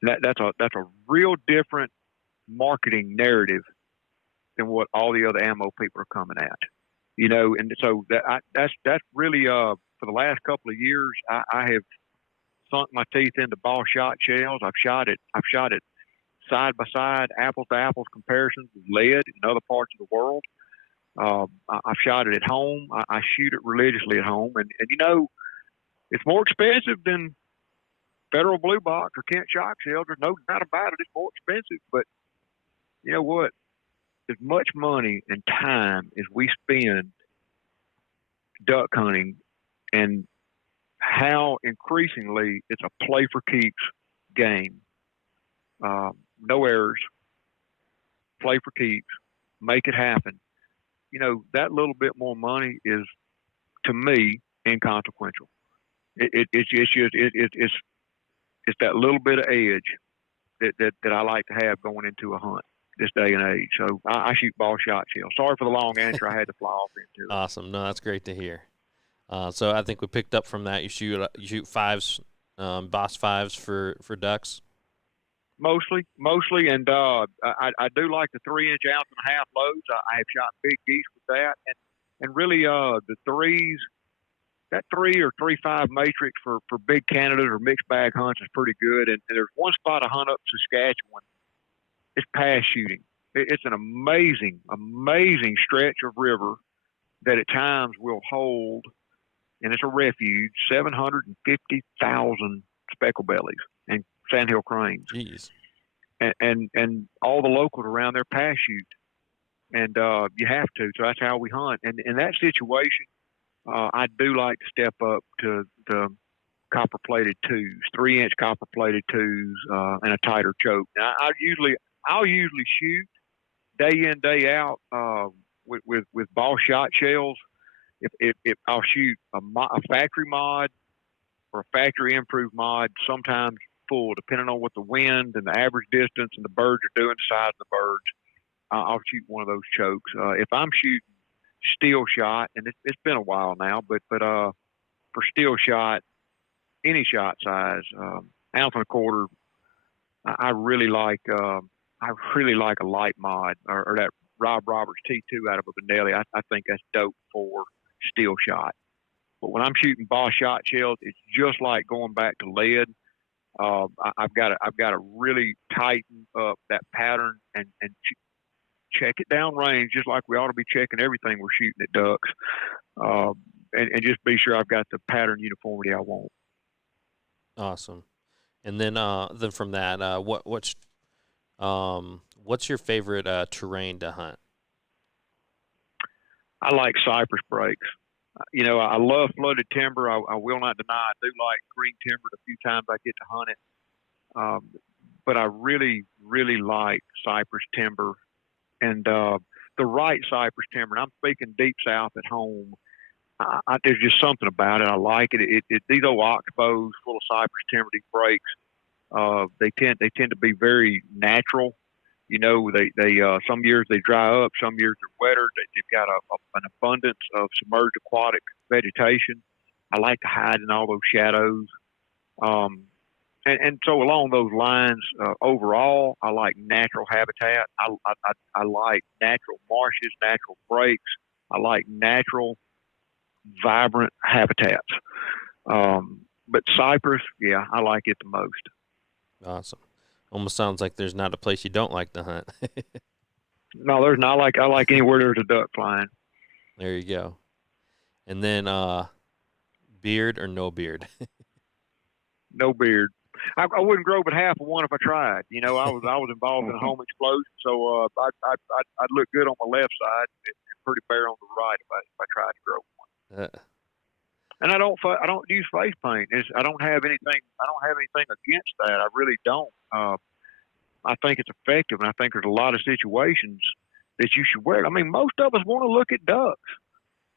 That's a real different marketing narrative than what all the other ammo people are coming at, you know. And so that's really for the last couple of years, I have sunk my teeth into Boss shot shells. I've shot it side by side, apples to apples comparisons with lead in other parts of the world. I've shot it at home. I shoot it religiously at home, and you know, it's more expensive than Federal Blue Box or Kent shock shells. There's no doubt about it. It's more expensive, but you know what? As much money and time as we spend duck hunting, and how increasingly it's a play for keeps game. No errors, play for keeps, make it happen. You know, that little bit more money is, to me, inconsequential. It's that little bit of edge that I like to have going into a hunt this day and age. So I shoot Boss shot shell. Sorry for the long answer. I had to fly off into it. Awesome. No, that's great to hear. So I think we picked up from that. You shoot 5s, Boss 5s for ducks. Mostly, and I do like the 3-inch ounce and a half loads. I have shot big geese with that, and really the 3s, that 3 or 3.5 matrix for big Canadas or mixed bag hunts is pretty good. And there's one spot I hunt up Saskatchewan. It's pass shooting. It's an amazing stretch of river that at times will hold, and it's a refuge, 750,000 speckle bellies and sandhill cranes. Jeez. And all the locals around there pass shoot, and you have to. So that's how we hunt. And in that situation, I do like to step up to the copper plated 2s, 3-inch copper plated 2s, and a tighter choke. Now, I'll usually shoot day in, day out with Boss shot shells. If I'll shoot a factory mod or a factory improved mod, sometimes full, depending on what the wind and the average distance and the birds are doing, the size of the birds, I'll shoot one of those chokes. If I'm shooting steel shot, and it's been a while now, but for steel shot, any shot size, ounce and a quarter, I really like a light mod or that Rob Roberts T2 out of a Benelli. I think that's dope for steel shot. But when I'm shooting Boss shot shells, it's just like going back to lead. I've got to really tighten up that pattern and check it down range, just like we ought to be checking everything we're shooting at ducks, and just be sure I've got the pattern uniformity I want. Awesome. And then from that, what's your favorite terrain to hunt? I like cypress breaks. You know, I love flooded timber. I will not deny I do like green timber the few times I get to hunt it. But I really, really like cypress timber, and the right cypress timber. And I'm speaking deep south at home. There's just something about it. I like it. These old oxbows full of cypress timber, these breaks, they tend to be very natural. You know, they some years they dry up, some years they're wetter. They've got an abundance of submerged aquatic vegetation. I like to hide in all those shadows. And so along those lines, overall, I like natural habitat. I like natural marshes, natural breaks. I like natural, vibrant habitats. But cypress, yeah, I like it the most. Awesome. Almost sounds like there's not a place you don't like to hunt. No, there's not. I like anywhere there's a duck flying. There you go. And then beard or no beard? No beard. I wouldn't grow but half of one if I tried. You know, I was involved in a home explosion, so I'd look good on my left side and pretty bare on the right if I tried to grow one. And I don't use face paint. I don't have anything against that. I really don't. I think it's effective, and I think there's a lot of situations that you should wear it. I mean, most of us want to look at ducks,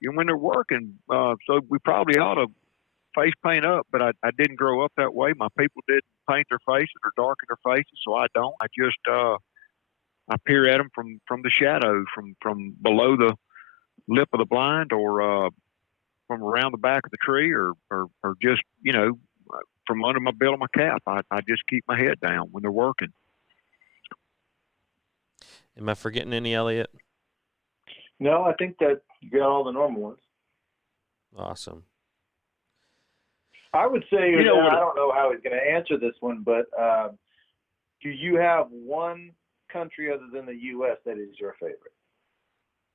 you know, when they're working. So we probably ought to face paint up, but I didn't grow up that way. My people didn't paint their faces or darken their faces, so I don't. I just I peer at them from the shadows, from below the lip of the blind, or from around the back of the tree, or just, you know, from under my bill of my cap. I just keep my head down when they're working. Am I forgetting any, Elliot? No, I think that you got all the normal ones. Awesome. I would say, You know, I don't know how he's going to answer this one, but do you have one country other than the U.S. that is your favorite?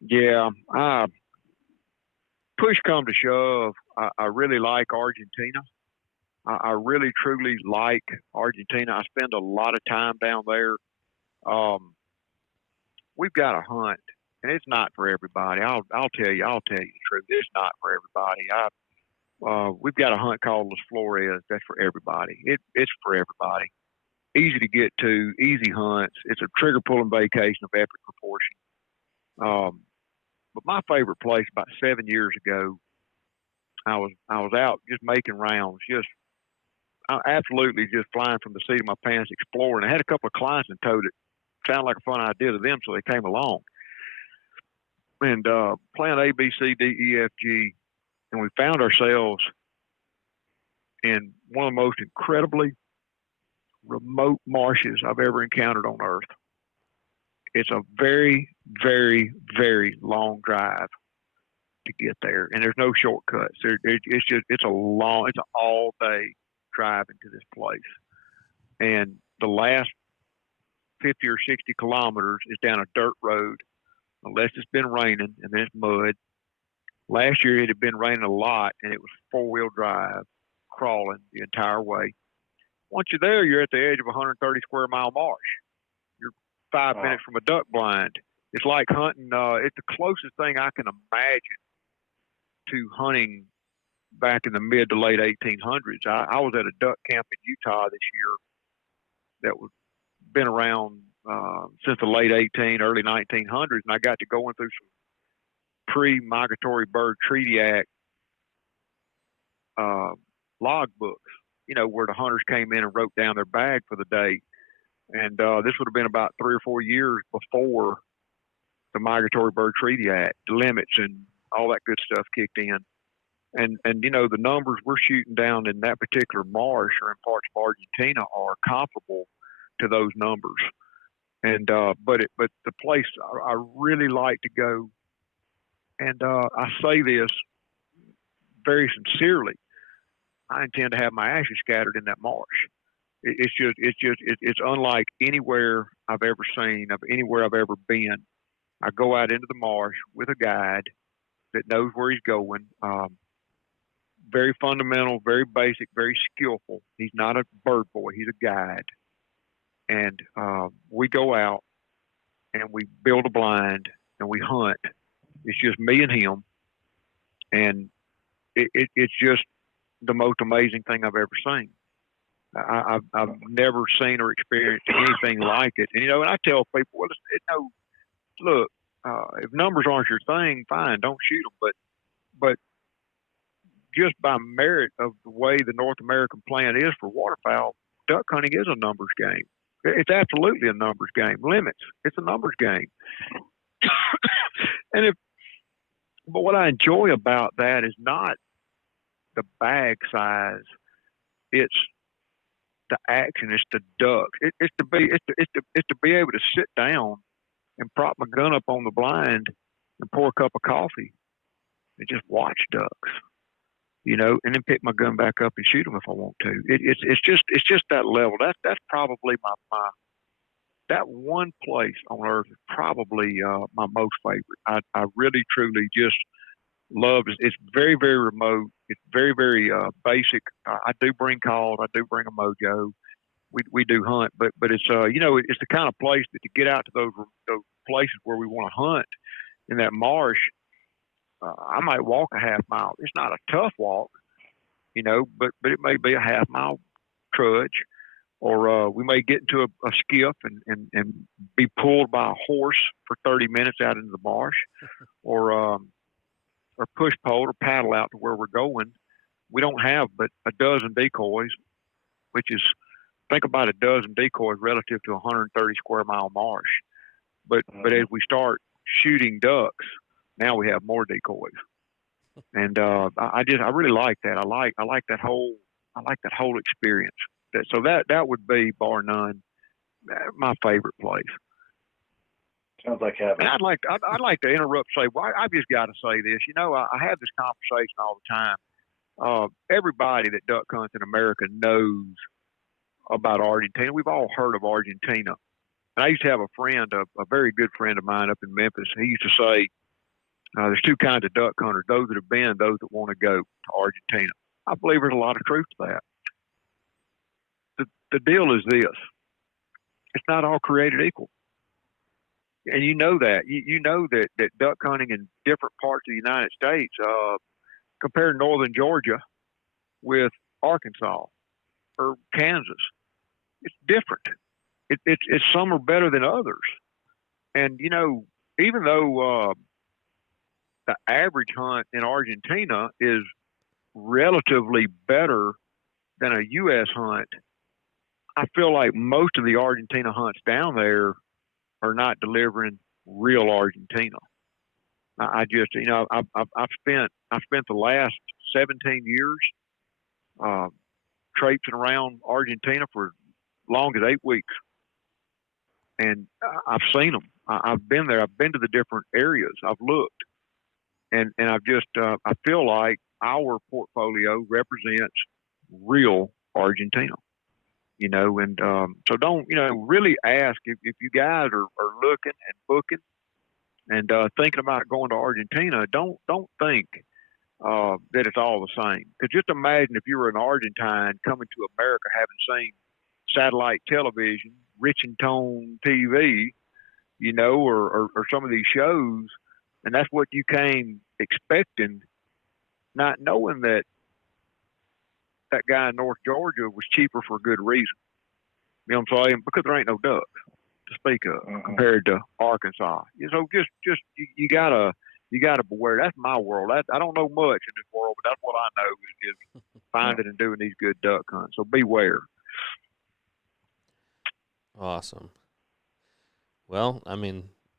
Yeah. Push come to shove, I really like Argentina. I really, truly like Argentina. I spend a lot of time down there. We've got a hunt, and it's not for everybody. I'll tell you the truth. It's not for everybody. We've got a hunt called Las Flores. That's for everybody. It's for everybody. Easy to get to, easy hunts. It's a trigger pulling vacation of epic proportion. But my favorite place, about 7 years ago, I was out just making rounds, absolutely just flying from the seat of my pants, exploring. I had a couple of clients in tow that sounded like a fun idea to them, so they came along. And plan A, B, C, D, E, F, G, and we found ourselves in one of the most incredibly remote marshes I've ever encountered on Earth. It's a very, very, very long drive to get there, and there's no shortcuts. It's an all-day drive into this place, and the last 50 or 60 kilometers is down a dirt road, unless it's been raining, and then it's mud. Last year it had been raining a lot, and it was four-wheel drive, crawling the entire way. Once you're there, you're at the edge of a 130 square mile marsh. You're 5 minutes from a duck blind. It's like hunting. It's the closest thing I can imagine to hunting back in the mid to late 1800s. I was at a duck camp in Utah this year that was been around since the late early 1900s, and I got to going through some pre-Migratory Bird Treaty Act log books, you know, where the hunters came in and wrote down their bag for the day. And this would have been about 3 or 4 years before the Migratory Bird Treaty Act, the limits and all that good stuff kicked in. And you know, the numbers we're shooting down in that particular marsh or in parts of Argentina are comparable to those numbers. And but the place I really like to go, and I say this very sincerely, I intend to have my ashes scattered in that marsh. It's unlike anywhere I've ever seen, anywhere I've ever been. I go out into the marsh with a guide that knows where he's going. Very fundamental, very basic, very skillful. He's not a bird boy. He's a guide. And we go out and we build a blind and we hunt. It's just me and him. And it's just the most amazing thing I've ever seen. I've never seen or experienced anything like it. And, you know, and I tell people, well, look, if numbers aren't your thing, fine, don't shoot them. But just by merit of the way the North American plan is for waterfowl, duck hunting is a numbers game. It's absolutely a numbers game. Limits, it's a numbers game. But what I enjoy about that is not the bag size. It's the action. It's the ducks. It's to be able to sit down and prop my gun up on the blind and pour a cup of coffee and just watch ducks, and then pick my gun back up and shoot them if I want to. It's just that level. That's probably my that one place on earth is probably my most favorite. I really truly just love it. It's very, very remote. It's very, very basic. I do bring calls. I do bring a mojo. We do hunt, but it's it's the kind of place that to get out to those places where we want to hunt in that marsh. I might walk a half mile. It's not a tough walk, but it may be a half mile trudge, or we may get into a skiff and be pulled by a horse for 30 minutes out into the marsh, or push pole or paddle out to where we're going. We don't have but a dozen decoys, which is, think about a dozen decoys relative to a 130 square mile marsh. But as we start shooting ducks, now we have more decoys, and I really like that. I like that whole experience. So that would be, bar none, my favorite place. Sounds like heaven. And I'd like to interrupt and say, well, I've just got to say this. I have this conversation all the time. Everybody that duck hunts in America knows about Argentina. We've all heard of Argentina. And I used to have a friend, a very good friend of mine up in Memphis. He used to say, there's two kinds of duck hunters, those that have been, those that want to go to Argentina. I believe there's a lot of truth to that. The deal is this. It's not all created equal. And you know that. You know that duck hunting in different parts of the United States, compare northern Georgia with Arkansas or Kansas, it's different. It's some are better than others. And, even though the average hunt in Argentina is relatively better than a U.S. hunt, I feel like most of the Argentina hunts down there are not delivering real Argentina. I just, I've spent the last 17 years traipsing around Argentina for as long as 8 weeks, and I've seen them. I've been there. I've been to the different areas. I've looked, and I've just I feel like our portfolio represents real Argentina. And so don't, really ask if you guys are looking and booking and thinking about going to Argentina. Don't think that it's all the same. Because just imagine if you were an Argentine coming to America, having seen satellite television, rich in tone TV, or some of these shows, and that's what you came expecting, not knowing that guy in North Georgia was cheaper for a good reason. You know what I'm saying? Because there ain't no ducks to speak of compared to Arkansas. Just you gotta beware. That's my world. I don't know much in this world, but that's what I know is finding and doing these good duck hunts. So beware. Awesome. Well,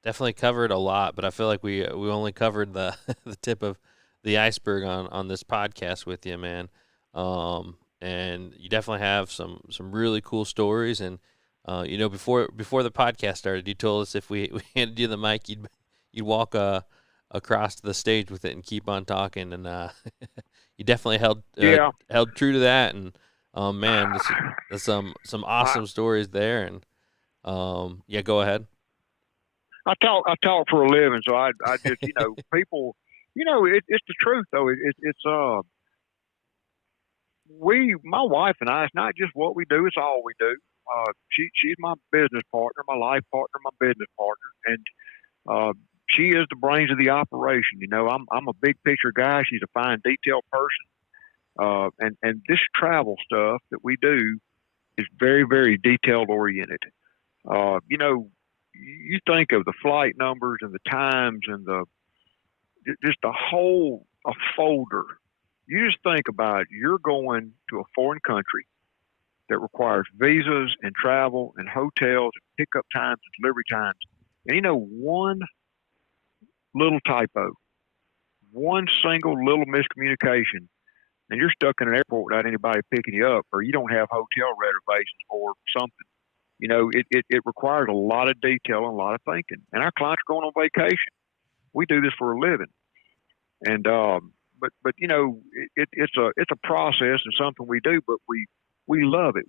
definitely covered a lot, but I feel like we only covered the the tip of the iceberg on this podcast with you, man. And you definitely have some really cool stories. And before the podcast started, you told us if we handed you the mic, you'd walk across the stage with it and keep on talking. And you definitely held true to that. And man, there's some awesome stories there. And go ahead. I talk for a living, so I just people, it's the truth though. My wife and I, it's not just what we do, it's all we do. She's my business partner, my life partner, my business partner, and she is the brains of the operation. I'm a big picture guy. She's a fine detail person. And this travel stuff that we do is very, very detailed oriented. You think of the flight numbers and the times and just a folder. You just think about it. You're going to a foreign country that requires visas and travel and hotels and pickup times and delivery times. And one little typo, one single little miscommunication, and you're stuck in an airport without anybody picking you up, or you don't have hotel reservations or something. It requires a lot of detail and a lot of thinking. And our clients are going on vacation. We do this for a living. And but you know, it's a process and something we do, but we love it.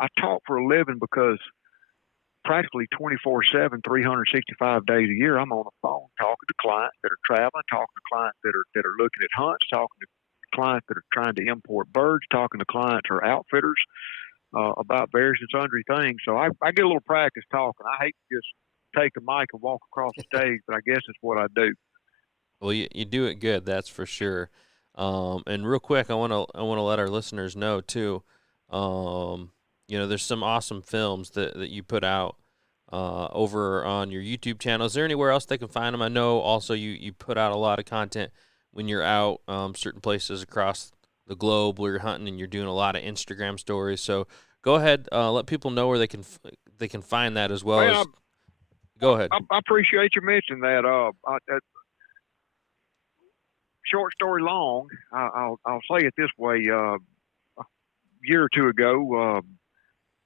I talk for a living because practically 24/7, 365 days a year, I'm on the phone talking to clients that are traveling, talking to clients that are looking at hunts, talking to clients that are trying to import birds, talking to clients or outfitters about various and sundry things. So I get a little practice talking. I hate to just take the mic and walk across the stage, but I guess it's what I do. Well, you do it good, that's for sure. And real quick, I want to let our listeners know too. There's some awesome films that you put out over on your YouTube channel. Is there anywhere else they can find them? I know also you put out a lot of content when you're out certain places across the globe where you're hunting, and you're doing a lot of Instagram stories. So go ahead, let people know where they can find that as well. Man, Go ahead. I appreciate you mentioning that. Short story long, I'll say it this way. A year or two ago,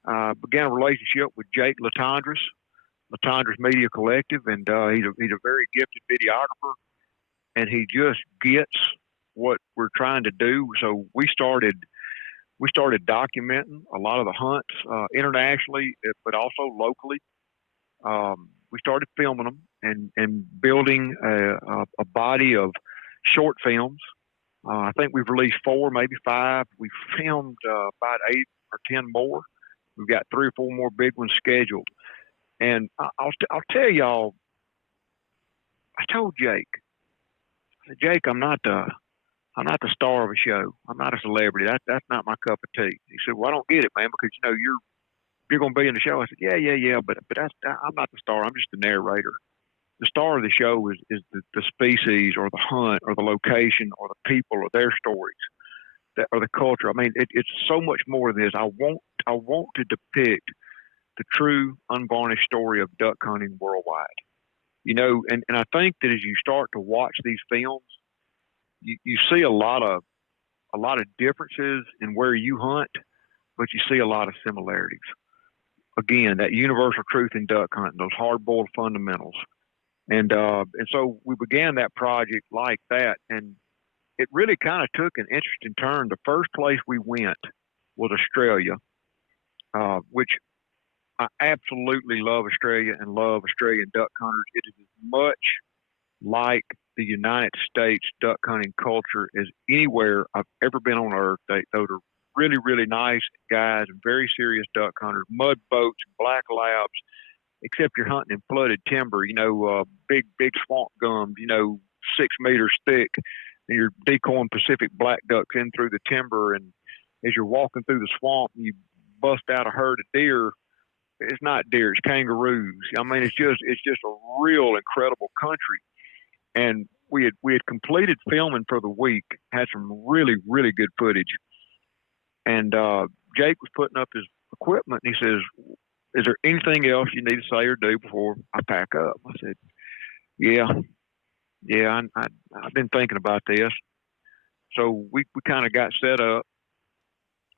I began a relationship with Jake Latondras Media Collective, and he's a very gifted videographer, and he just gets what we're trying to do. So we started documenting a lot of the hunts internationally, but also locally. We started filming them and building a body of short films. I think we've released 4, maybe 5. We've filmed about 8 or 10 more. We've got 3 or 4 more big ones scheduled. And I'll tell y'all, I told Jake, I said, Jake, I'm not the star of a show. I'm not a celebrity. That's not my cup of tea. He said, well, I don't get it, man, because you're going to be in the show. I said, yeah, but I'm not the star. I'm just the narrator. The star of the show is the species or the hunt or the location or the people or their stories or the culture. I mean, it's so much more than this. I want to depict the true, unvarnished story of duck hunting worldwide. And I think that as you start to watch these films, you see a lot of differences in where you hunt, but you see a lot of similarities. Again, that universal truth in duck hunting, those hard-boiled fundamentals. And so we began that project like that, and it really kind of took an interesting turn. The first place we went was Australia, which I absolutely love Australia and love Australian duck hunters. It is as much like the United States duck hunting culture as anywhere I've ever been on earth. Those are really, really nice guys and very serious duck hunters, mud boats, black labs, except you're hunting in flooded timber, big swamp gums, 6 meters thick, and you're decoying Pacific black ducks in through the timber. And as you're walking through the swamp, you bust out a herd of deer. It's not deer, it's kangaroos. I mean, it's just a real incredible country. And we had completed filming for the week, had some really, really good footage. And Jake was putting up his equipment, and he says, is there anything else you need to say or do before I pack up? I said, yeah, I've been thinking about this. So we kind of got set up,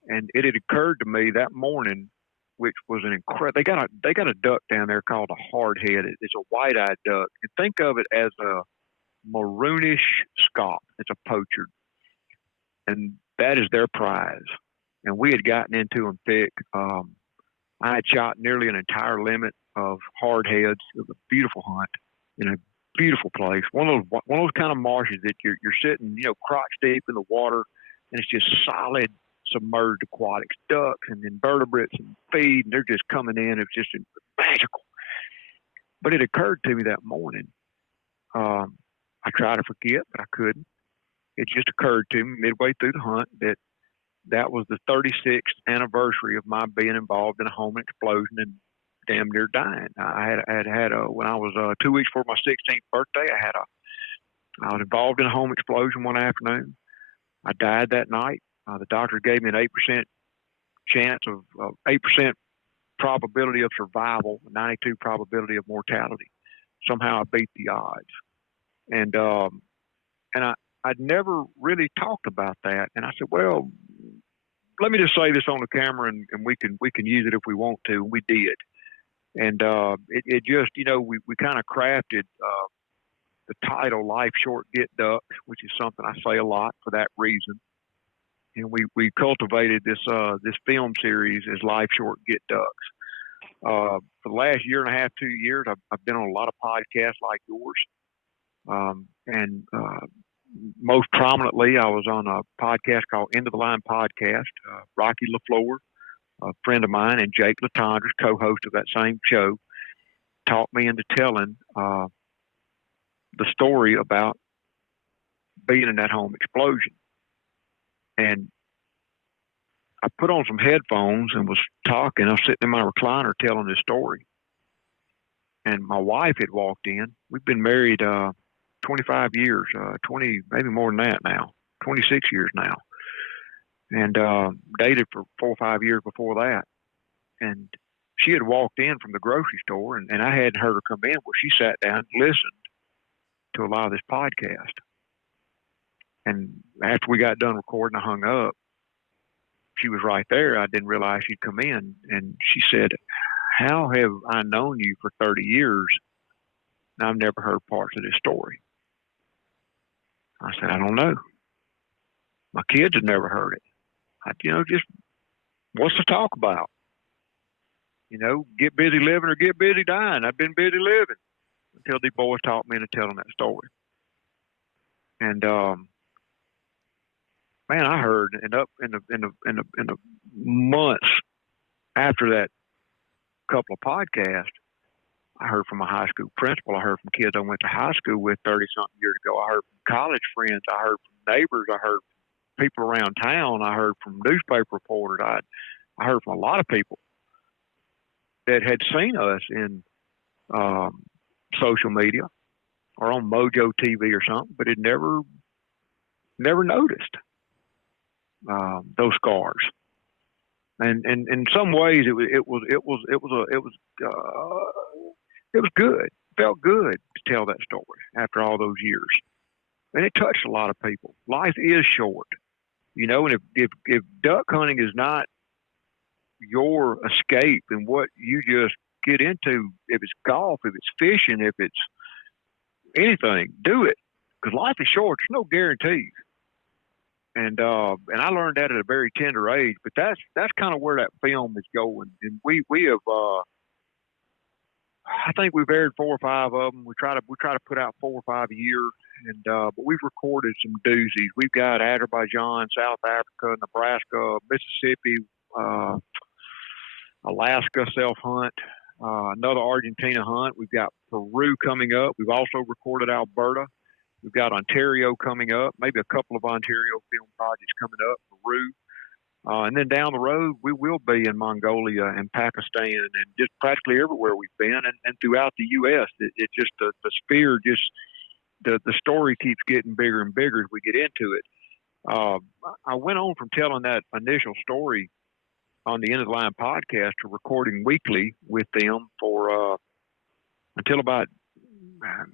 and it had occurred to me that morning, which was an incredible. They got a duck down there called a hardhead. It's a white-eyed duck. And think of it as a maroonish scaup. It's a poacher, and that is their prize. And we had gotten into them thick. I had shot nearly an entire limit of hardheads. It was a beautiful hunt in a beautiful place. One of those kind of marshes that you're sitting, crotch deep in the water, and it's just solid submerged aquatics, ducks and invertebrates and feed, and they're just coming in. It's just magical. But it occurred to me that morning. I tried to forget, but I couldn't. It just occurred to me midway through the hunt that was the 36th anniversary of my being involved in a home explosion and damn near dying. I had when I was 2 weeks before my 16th birthday, I was involved in a home explosion one afternoon. I died that night. The doctor gave me an 8% chance of 8% probability of survival, 92 probability of mortality. Somehow I beat the odds, and I'd never really talked about that. And I said, well, let me just say this on the camera, and we can use it if we want to. And we did. And it just, we kind of crafted the title "Life Short, Get Ducks," which is something I say a lot for that reason. And we cultivated this film series as "Life Short, Get Ducks." For the last year and a half, 2 years, I've been on a lot of podcasts like yours, and most prominently, I was on a podcast called End of the Line Podcast. Rocky LaFleur, a friend of mine, and Jake Latondras, co-host of that same show, talked me into telling the story about being in that home explosion. And I put on some headphones and was talking. I was sitting in my recliner telling this story. And my wife had walked in. We've been married 25 years, 20, maybe more than that now, 26 years now. And dated for 4 or 5 years before that. And she had walked in from the grocery store, and I hadn't heard her come in. Well, she sat down and listened to a lot of this podcast. And after we got done recording, I hung up. She was right there. I didn't realize she'd come in. And she said, "How have I known you for 30 years and I've never heard parts of this story?" I said, "I don't know. My kids have never heard it. Just what's to talk about? Get busy living or get busy dying. I've been busy living until these boys taught me into telling that story." And man, I heard, and up in the months after that couple of podcasts, I heard from a high school principal. I heard from kids I went to high school with 30-something years ago. I heard from college friends. I heard from neighbors. I heard from people around town. I heard from newspaper reporters. I heard from a lot of people that had seen us in social media or on Mojo TV or something, but had never noticed those scars. And in some ways, it was good. It felt good to tell that story after all those years, and it touched a lot of people. Life is short, and if duck hunting is not your escape and what you just get into, if it's golf, if it's fishing, if it's anything, do it, because life is short. There's no guarantees. And I learned that at a very tender age, but that's kind of where that film is going. And we have I think we've aired 4 or 5 of them. We try to put out 4 or 5 a year, and but we've recorded some doozies. We've got Azerbaijan, South Africa, Nebraska, Mississippi, Alaska self hunt, another Argentina hunt. We've got Peru coming up. We've also recorded Alberta. We've got Ontario coming up, maybe a couple of Ontario film projects coming up, Peru. And then down the road, we will be in Mongolia and Pakistan and just practically everywhere we've been and throughout the U.S. It just, the sphere just, the story keeps getting bigger and bigger as we get into it. I went on from telling that initial story on the End of the Line podcast to recording weekly with them for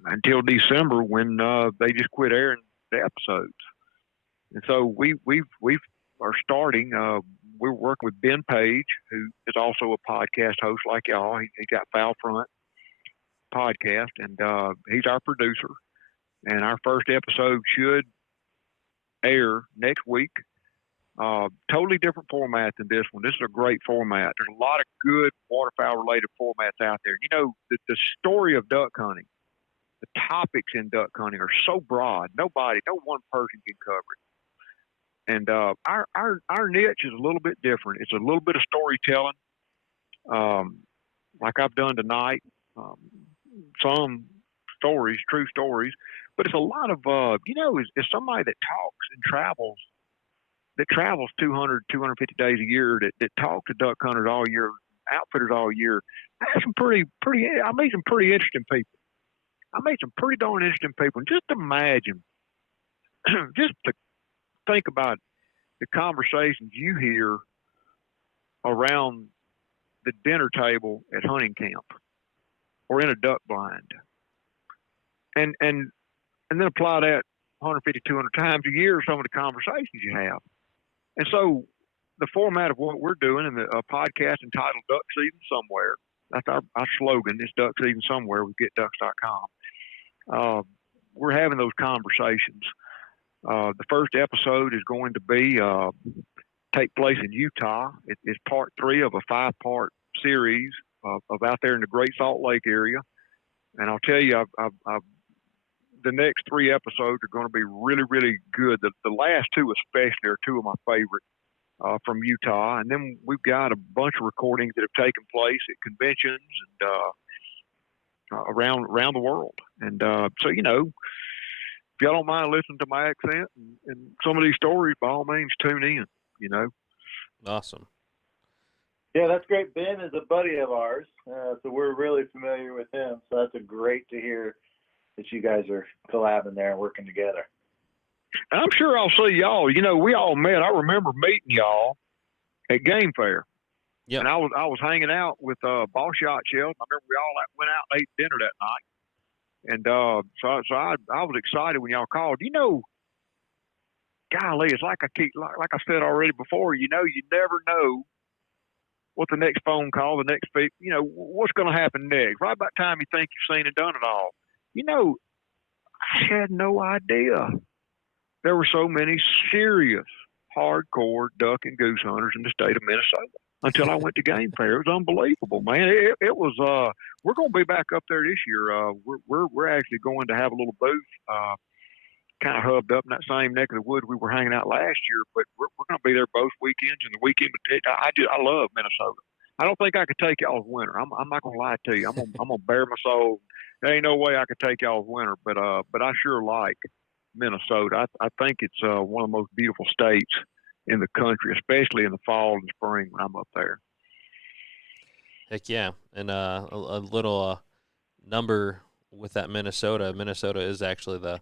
until December, when they just quit airing the episodes. And so we are starting. We're working with Ben Page, who is also a podcast host like y'all. He got Foul Front podcast, and he's our producer. And our first episode should air next week. Totally different format than this one. This is a great format. There's a lot of good waterfowl-related formats out there. The story of duck hunting, the topics in duck hunting are so broad. No one person can cover it. And our niche is a little bit different. It's a little bit of storytelling, like I've done tonight. Some stories, true stories, but it's a lot of is somebody that talks and travels 200, 250 days a year, that talk to duck hunters all year, outfitters all year. I made some pretty interesting people. I made some pretty darn interesting people. And just imagine, just to think about the conversations you hear around the dinner table at hunting camp or in a duck blind. And then apply that 150, 200 times a year, some of the conversations you have. And so the format of what we're doing in a podcast entitled Duck Season Somewhere, that's our slogan, is Duck Season Somewhere with GetDucks.com. we're having those conversations. The first episode is going to be take place in Utah. It's part 3 of a 5-part series of out there in the Great Salt Lake area. And I'll tell you, the next 3 episodes are going to be really, really good. The last 2 especially are 2 of my favorite from Utah. And then we've got a bunch of recordings that have taken place at conventions and around the world. And so, you know, if y'all don't mind listening to my accent and some of these stories, by all means, tune in, you know. Awesome. Yeah, that's great. Ben is a buddy of ours, so we're really familiar with him. So that's great to hear that you guys are collabing there and working together. And I'm sure I'll see y'all. You know, we all met. I remember meeting y'all at Game Fair. Yep. And I was hanging out with Boss Yacht Shelton. I remember we all went out and ate dinner that night. And so I was excited when y'all called. You know, golly, it's like I said already before. You know, you never know what the next phone call, the next you know, what's going to happen next. Right about the time you think you've seen and done it all. You know, I had no idea there were so many serious, hardcore duck and goose hunters in the state of Minnesota until I went to Game Fair. It was unbelievable, man. It was. We're going to be back up there this year. We're actually going to have a little booth, kind of hubbed up in that same neck of the woods we were hanging out last year. But we're going to be there both weekends, and the weekend. I love Minnesota. I don't think I could take y'all's winter. I'm not going to lie to you. I'm gonna bare my soul. There ain't no way I could take y'all's winter, but I sure like Minnesota. I think it's one of the most beautiful states in the country, especially in the fall and spring when I'm up there. Heck yeah. And a little number with that Minnesota. Minnesota is actually the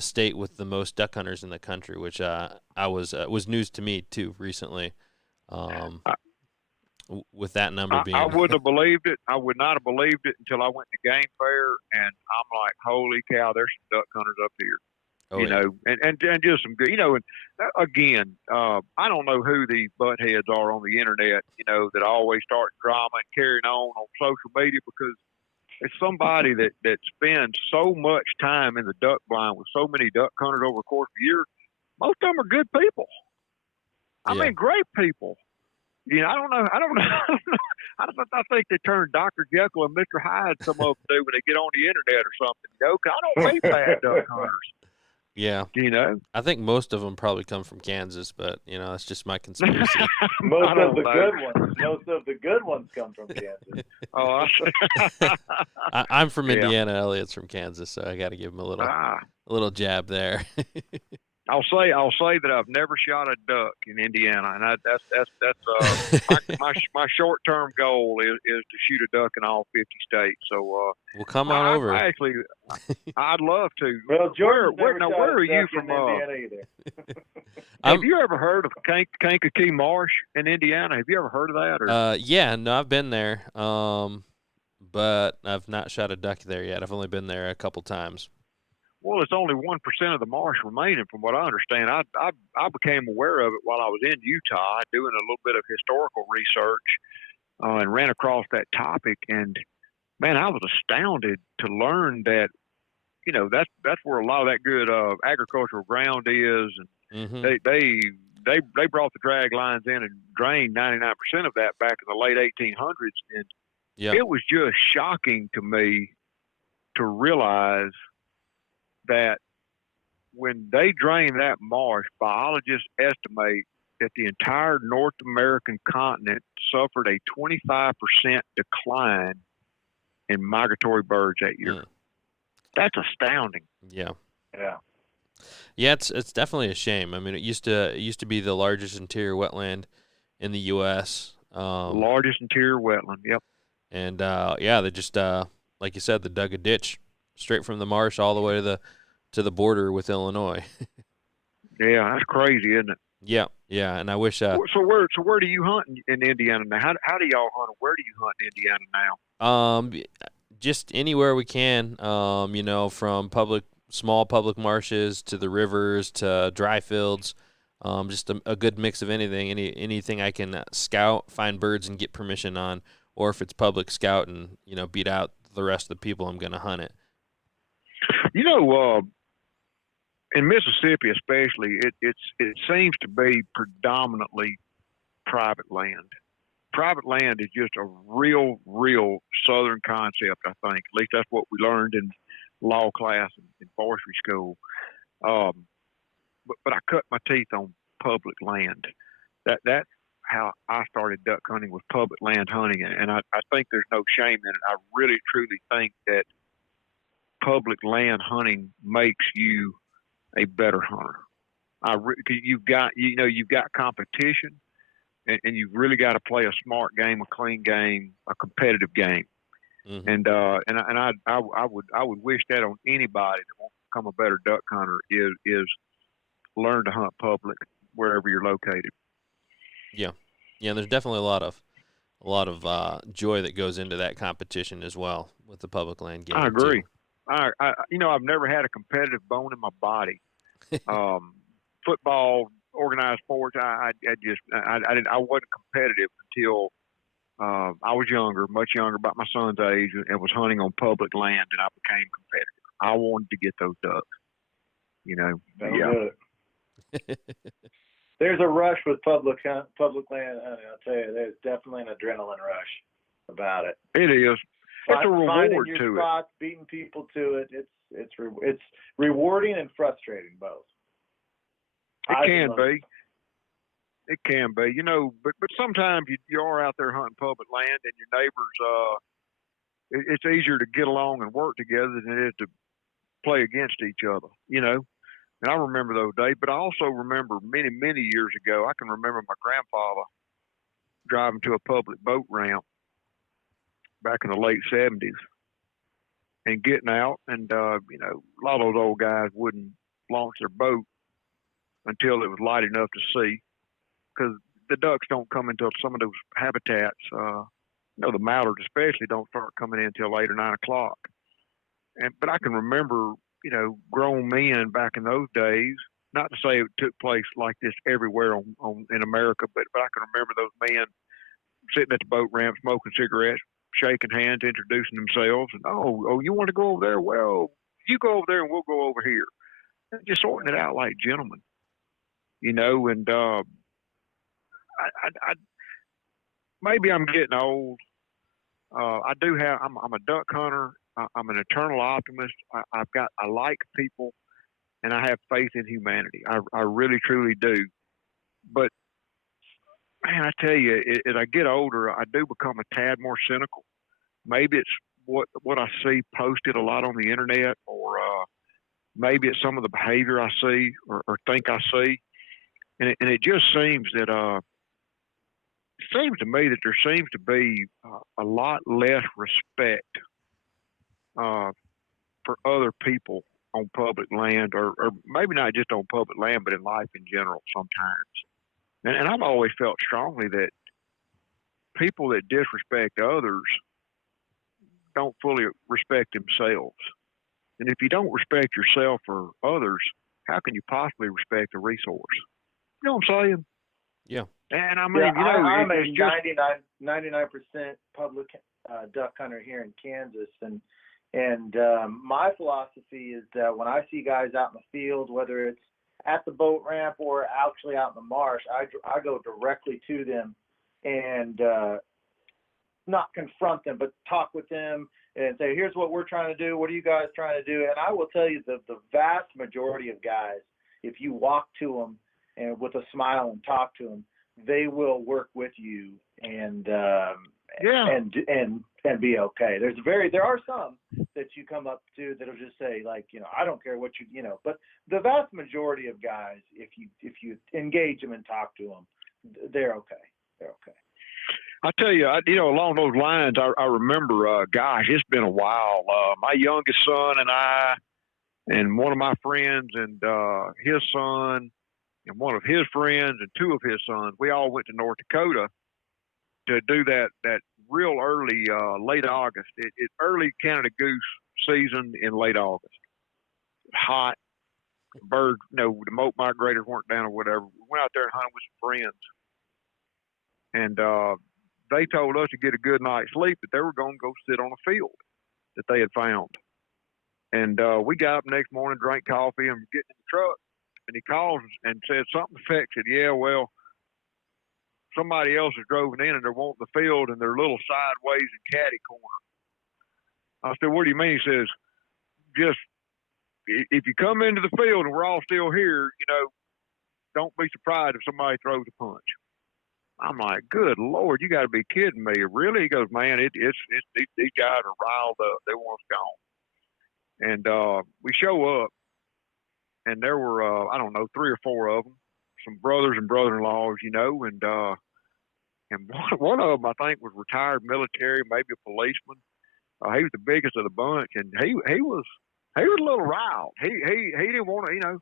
state with the most duck hunters in the country, which was news to me too recently. With that number being, I wouldn't have believed it. I would not have believed it until I went to Game Fair, and I'm like, holy cow, there's some duck hunters up here. oh, you yeah. know, and just some good, you know, and again, I don't know who the buttheads are on the internet, you know, that always start drama and carrying on social media, because it's somebody that spends so much time in the duck blind with so many duck hunters over the course of the year. Most of them are good people. I mean, great people. You know, I don't know. I think they turn Dr. Jekyll and Mr. Hyde, some of them do, when they get on the internet or something, you know, 'cause I don't meet bad duck hunters. Yeah. You know? I think most of them probably come from Kansas, but, you know, that's just my conspiracy. Most of the good ones come from Kansas. Oh, I'm from Indiana. Elliot's from Kansas, so I got to give him a little jab there. I'll say that I've never shot a duck in Indiana, and that's my short-term goal is to shoot a duck in all 50 states. So well, come on over. I'd love to. Well, where are you from? Indiana either. Have you ever heard of Kankakee Marsh in Indiana? Have you ever heard of that? Or? Yeah, no, I've been there, but I've not shot a duck there yet. I've only been there a couple times. Well, it's only 1% of the marsh remaining, from what I understand. I became aware of it while I was in Utah doing a little bit of historical research, and ran across that topic. And man, I was astounded to learn that, you know, that's where a lot of that good agricultural ground is. And they brought the drag lines in and drained 99% of that back in the late 1800s. And it was just shocking to me to realize that when they drain that marsh, biologists estimate that the entire North American continent suffered a 25% decline in migratory birds that year. That's astounding. Yeah. Yeah. Yeah, it's definitely a shame. I mean, it used to be the largest interior wetland in the U.S. Largest interior wetland. Yep. And they just like you said, they dug a ditch straight from the marsh all the way to the border with Illinois. Yeah, that's crazy, isn't it? Yeah, and I wish. So where do you hunt in Indiana now? How do y'all hunt? Where do you hunt in Indiana now? Just anywhere we can. You know, from small public marshes to the rivers to dry fields. Just a good mix of anything. Anything I can scout, find birds, and get permission on, or if it's public, scout and beat out the rest of the people, I'm gonna hunt it. In Mississippi especially, it seems to be predominantly private land. Private land is just a real Southern concept, I think. At least that's what we learned in law class and in forestry school. But I cut my teeth on public land. That's how I started duck hunting, with public land hunting, and I think there's no shame in it. I really truly think that public land hunting makes you a better hunter. You've got competition, and you've really got to play a smart game, a clean game, a competitive game. Mm-hmm. And I would wish that on anybody that wants to become a better duck hunter is learn to hunt public wherever you're located. Yeah. There's definitely a lot of joy that goes into that competition as well with the public land game. I agree. Too. I've never had a competitive bone in my body. Football, organized sports, I wasn't competitive until I was younger, much younger, about my son's age, and was hunting on public land, and I became competitive. I wanted to get those ducks. That'll do it. There's a rush with public land hunting. I'll tell you, there's definitely an adrenaline rush about it. It is. It's a reward finding your to spots, beating people to it. It's rewarding and frustrating both. It can be. It can be, but sometimes you are out there hunting public land, and your neighbors. It's easier to get along and work together than it is to play against each other, And I remember those days, but I also remember many years ago. I can remember my grandfather driving to a public boat ramp back in the late '70s, and getting out, and a lot of those old guys wouldn't launch their boat until it was light enough to see. Because the ducks don't come until some of those habitats, the mallards especially, don't start coming in until 8 or 9 o'clock. But I can remember, grown men back in those days. Not to say it took place like this everywhere in America, but I can remember those men sitting at the boat ramp, smoking cigarettes, shaking hands, introducing themselves, and you want to go over there? Well, you go over there, and we'll go over here. And just sorting it out like gentlemen, and. I maybe I'm getting old. I'm a duck hunter. I'm an eternal optimist. I like people, and I have faith in humanity. I really, truly do. But man, I tell you, as I get older, I do become a tad more cynical. Maybe it's what I see posted a lot on the internet, or maybe it's some of the behavior I see or think I see, and it just seems that. It seems to me that there seems to be a lot less respect for other people on public land, or maybe not just on public land, but in life in general sometimes. And I've always felt strongly that people that disrespect others don't fully respect themselves. And if you don't respect yourself or others, how can you possibly respect a resource? You know what I'm saying? Yeah. And I mean, I'm a 99% public duck hunter here in Kansas, and my philosophy is that when I see guys out in the field, whether it's at the boat ramp or actually out in the marsh, I go directly to them and not confront them, but talk with them and say, here's what we're trying to do. What are you guys trying to do? And I will tell you the vast majority of guys, if you walk to them and with a smile and talk to them, they will work with you and be okay. There are some that you come up to that'll just say, like, I don't care what but the vast majority of guys, if you engage them and talk to them, they're okay. They're okay. I tell you, along those lines, I remember, it's been a while. My youngest son and I, and one of my friends and his son, and one of his friends and two of his sons, we all went to North Dakota to do that real early, late August. It early Canada goose season in late August. Hot, birds, the mote migrators weren't down or whatever. We went out there and hunted with some friends. And they told us to get a good night's sleep, that they were going to go sit on a field that they had found. And we got up next morning, drank coffee, and getting in the truck. And he calls and said something affected. Yeah, well, somebody else is driving in and they're wanting the field and they're a little sideways and catty corner. I said, what do you mean? He says, just if you come into the field and we're all still here, don't be surprised if somebody throws a punch. I'm like, good Lord, you got to be kidding me. Really? He goes, man, it's these guys are riled up. They want us gone. And we show up, and there were, I don't know, 3 or 4 of them, some brothers and brother-in-laws, and one of them, I think, was retired military, maybe a policeman. He was the biggest of the bunch, and he was a little riled. He didn't want to,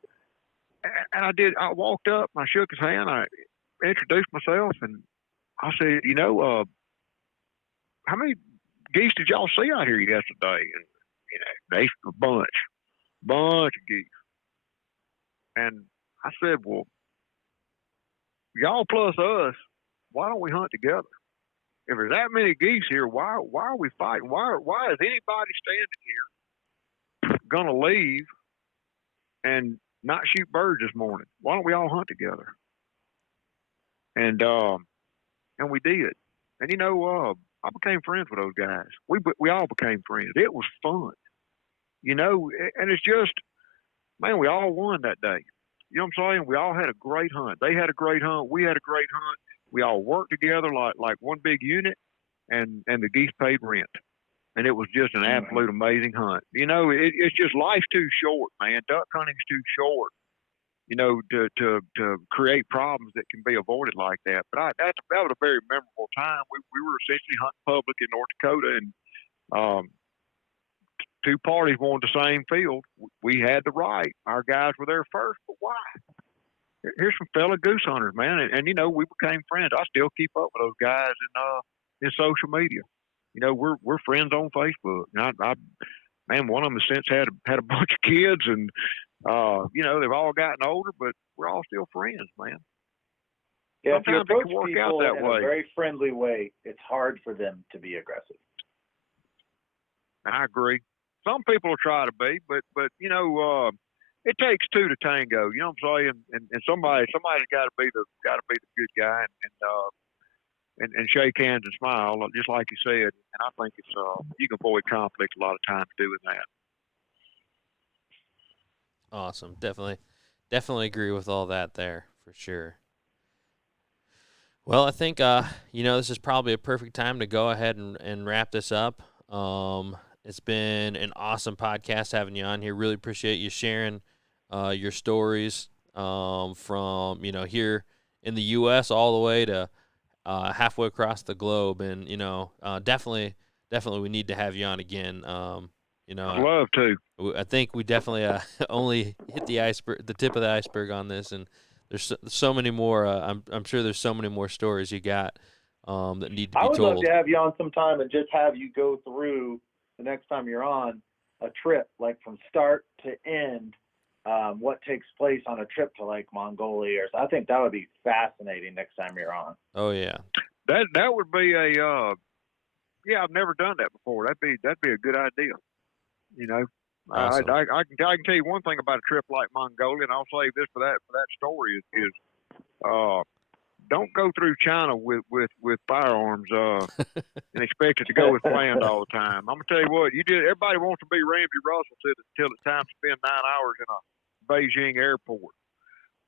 and I walked up, and I shook his hand, I introduced myself, and I said, how many geese did y'all see out here yesterday? And they a bunch of geese. And I said, well, y'all plus us, why don't we hunt together? If there's that many geese here, why are we fighting? Why is anybody standing here gonna leave and not shoot birds this morning? Why don't we all hunt together? And we did. And I became friends with those guys. We all became friends. It was fun. And it's just, man, we all won that day. You know what I'm saying? We all had a great hunt. They had a great hunt. We had a great hunt. We all worked together like one big unit, and the geese paid rent. And it was just an absolute amazing hunt. It's just life's too short, man. Duck hunting's too short, to create problems that can be avoided like that. But that was a very memorable time. We were essentially hunting public in North Dakota, and 2 parties wanted the same field. We had the right. Our guys were there first, but why? Here's some fellow goose hunters, man, and we became friends. I still keep up with those guys in social media. We're friends on Facebook. And man, one of them has since had a bunch of kids, and they've all gotten older, but we're all still friends, man. Yeah, if you Sometimes it approach can work people out that in way. a very friendly way, it's hard for them to be aggressive. I agree. Some people will try to be, but it takes 2 to tango. You know what I'm saying? And somebody's got to be the good guy and shake hands and smile, just like you said. And I think it's you can avoid conflict a lot of times doing that. Awesome. Definitely agree with all that there for sure. Well, I think this is probably a perfect time to go ahead and wrap this up. It's been an awesome podcast having you on here. Really appreciate you sharing your stories from here in the U.S. all the way to halfway across the globe, and definitely we need to have you on again. I'd love to. I think we definitely only hit the tip of the iceberg on this, and there's so many more. I'm sure there's so many more stories you got that need to be told. I would love to have you on sometime and just have you go through the next time you're on a trip, like from start to end, what takes place on a trip to like Mongolia. I think that would be fascinating next time you're on. Oh yeah, that would be I've never done that before. That'd be a good idea. Awesome. I can tell you one thing about a trip like Mongolia, and I'll save this for that story is don't go through China with firearms and expect it to go as planned all the time. I'm gonna tell you what, everybody wants to be Ramsey Russell till it's time to spend 9 hours in a Beijing airport.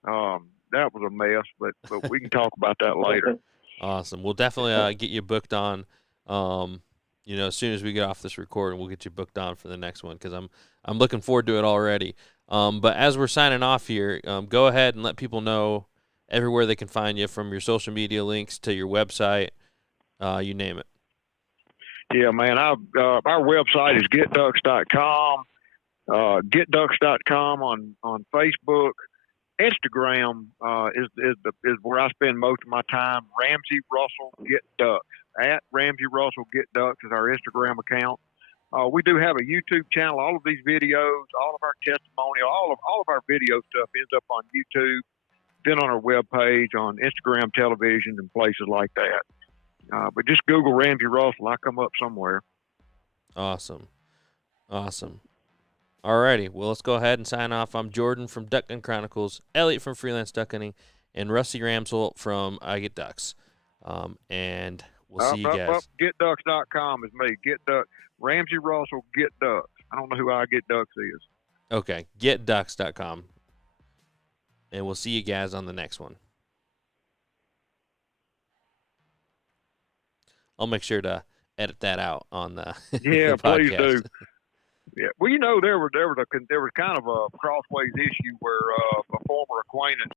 That was a mess, but we can talk about that later. Awesome. We'll definitely get you booked on. As soon as we get off this recording, we'll get you booked on for the next one because I'm looking forward to it already. But as we're signing off here, go ahead and let people know everywhere they can find you, from your social media links to your website, you name it. Yeah, man. Our website is getducks.com. Getducks.com on Facebook. Instagram is where I spend most of my time. Ramsey Russell Get Ducks. At Ramsey Russell Get Ducks is our Instagram account. We do have a YouTube channel. All of these videos, all of our testimonial, all of our video stuff ends up on YouTube, then on our webpage, on Instagram, television, and places like that. But just Google Ramsey Russell. I come up somewhere. Awesome. Alrighty, well, let's go ahead and sign off. I'm Jordan from Duck Gun Chronicles, Elliot from Freelance Duck Hunting, and Rusty Ramsel from I Get Ducks. And we'll see you guys. GetDucks.com is me. Get Duck. Ramsey Russell, Get Ducks. I don't know who I Get Ducks is. Okay, GetDucks.com. And we'll see you guys on the next one. I'll make sure to edit that out on the, Yeah, the please podcast. do. Yeah, well, there was kind of a crossways issue where a former acquaintance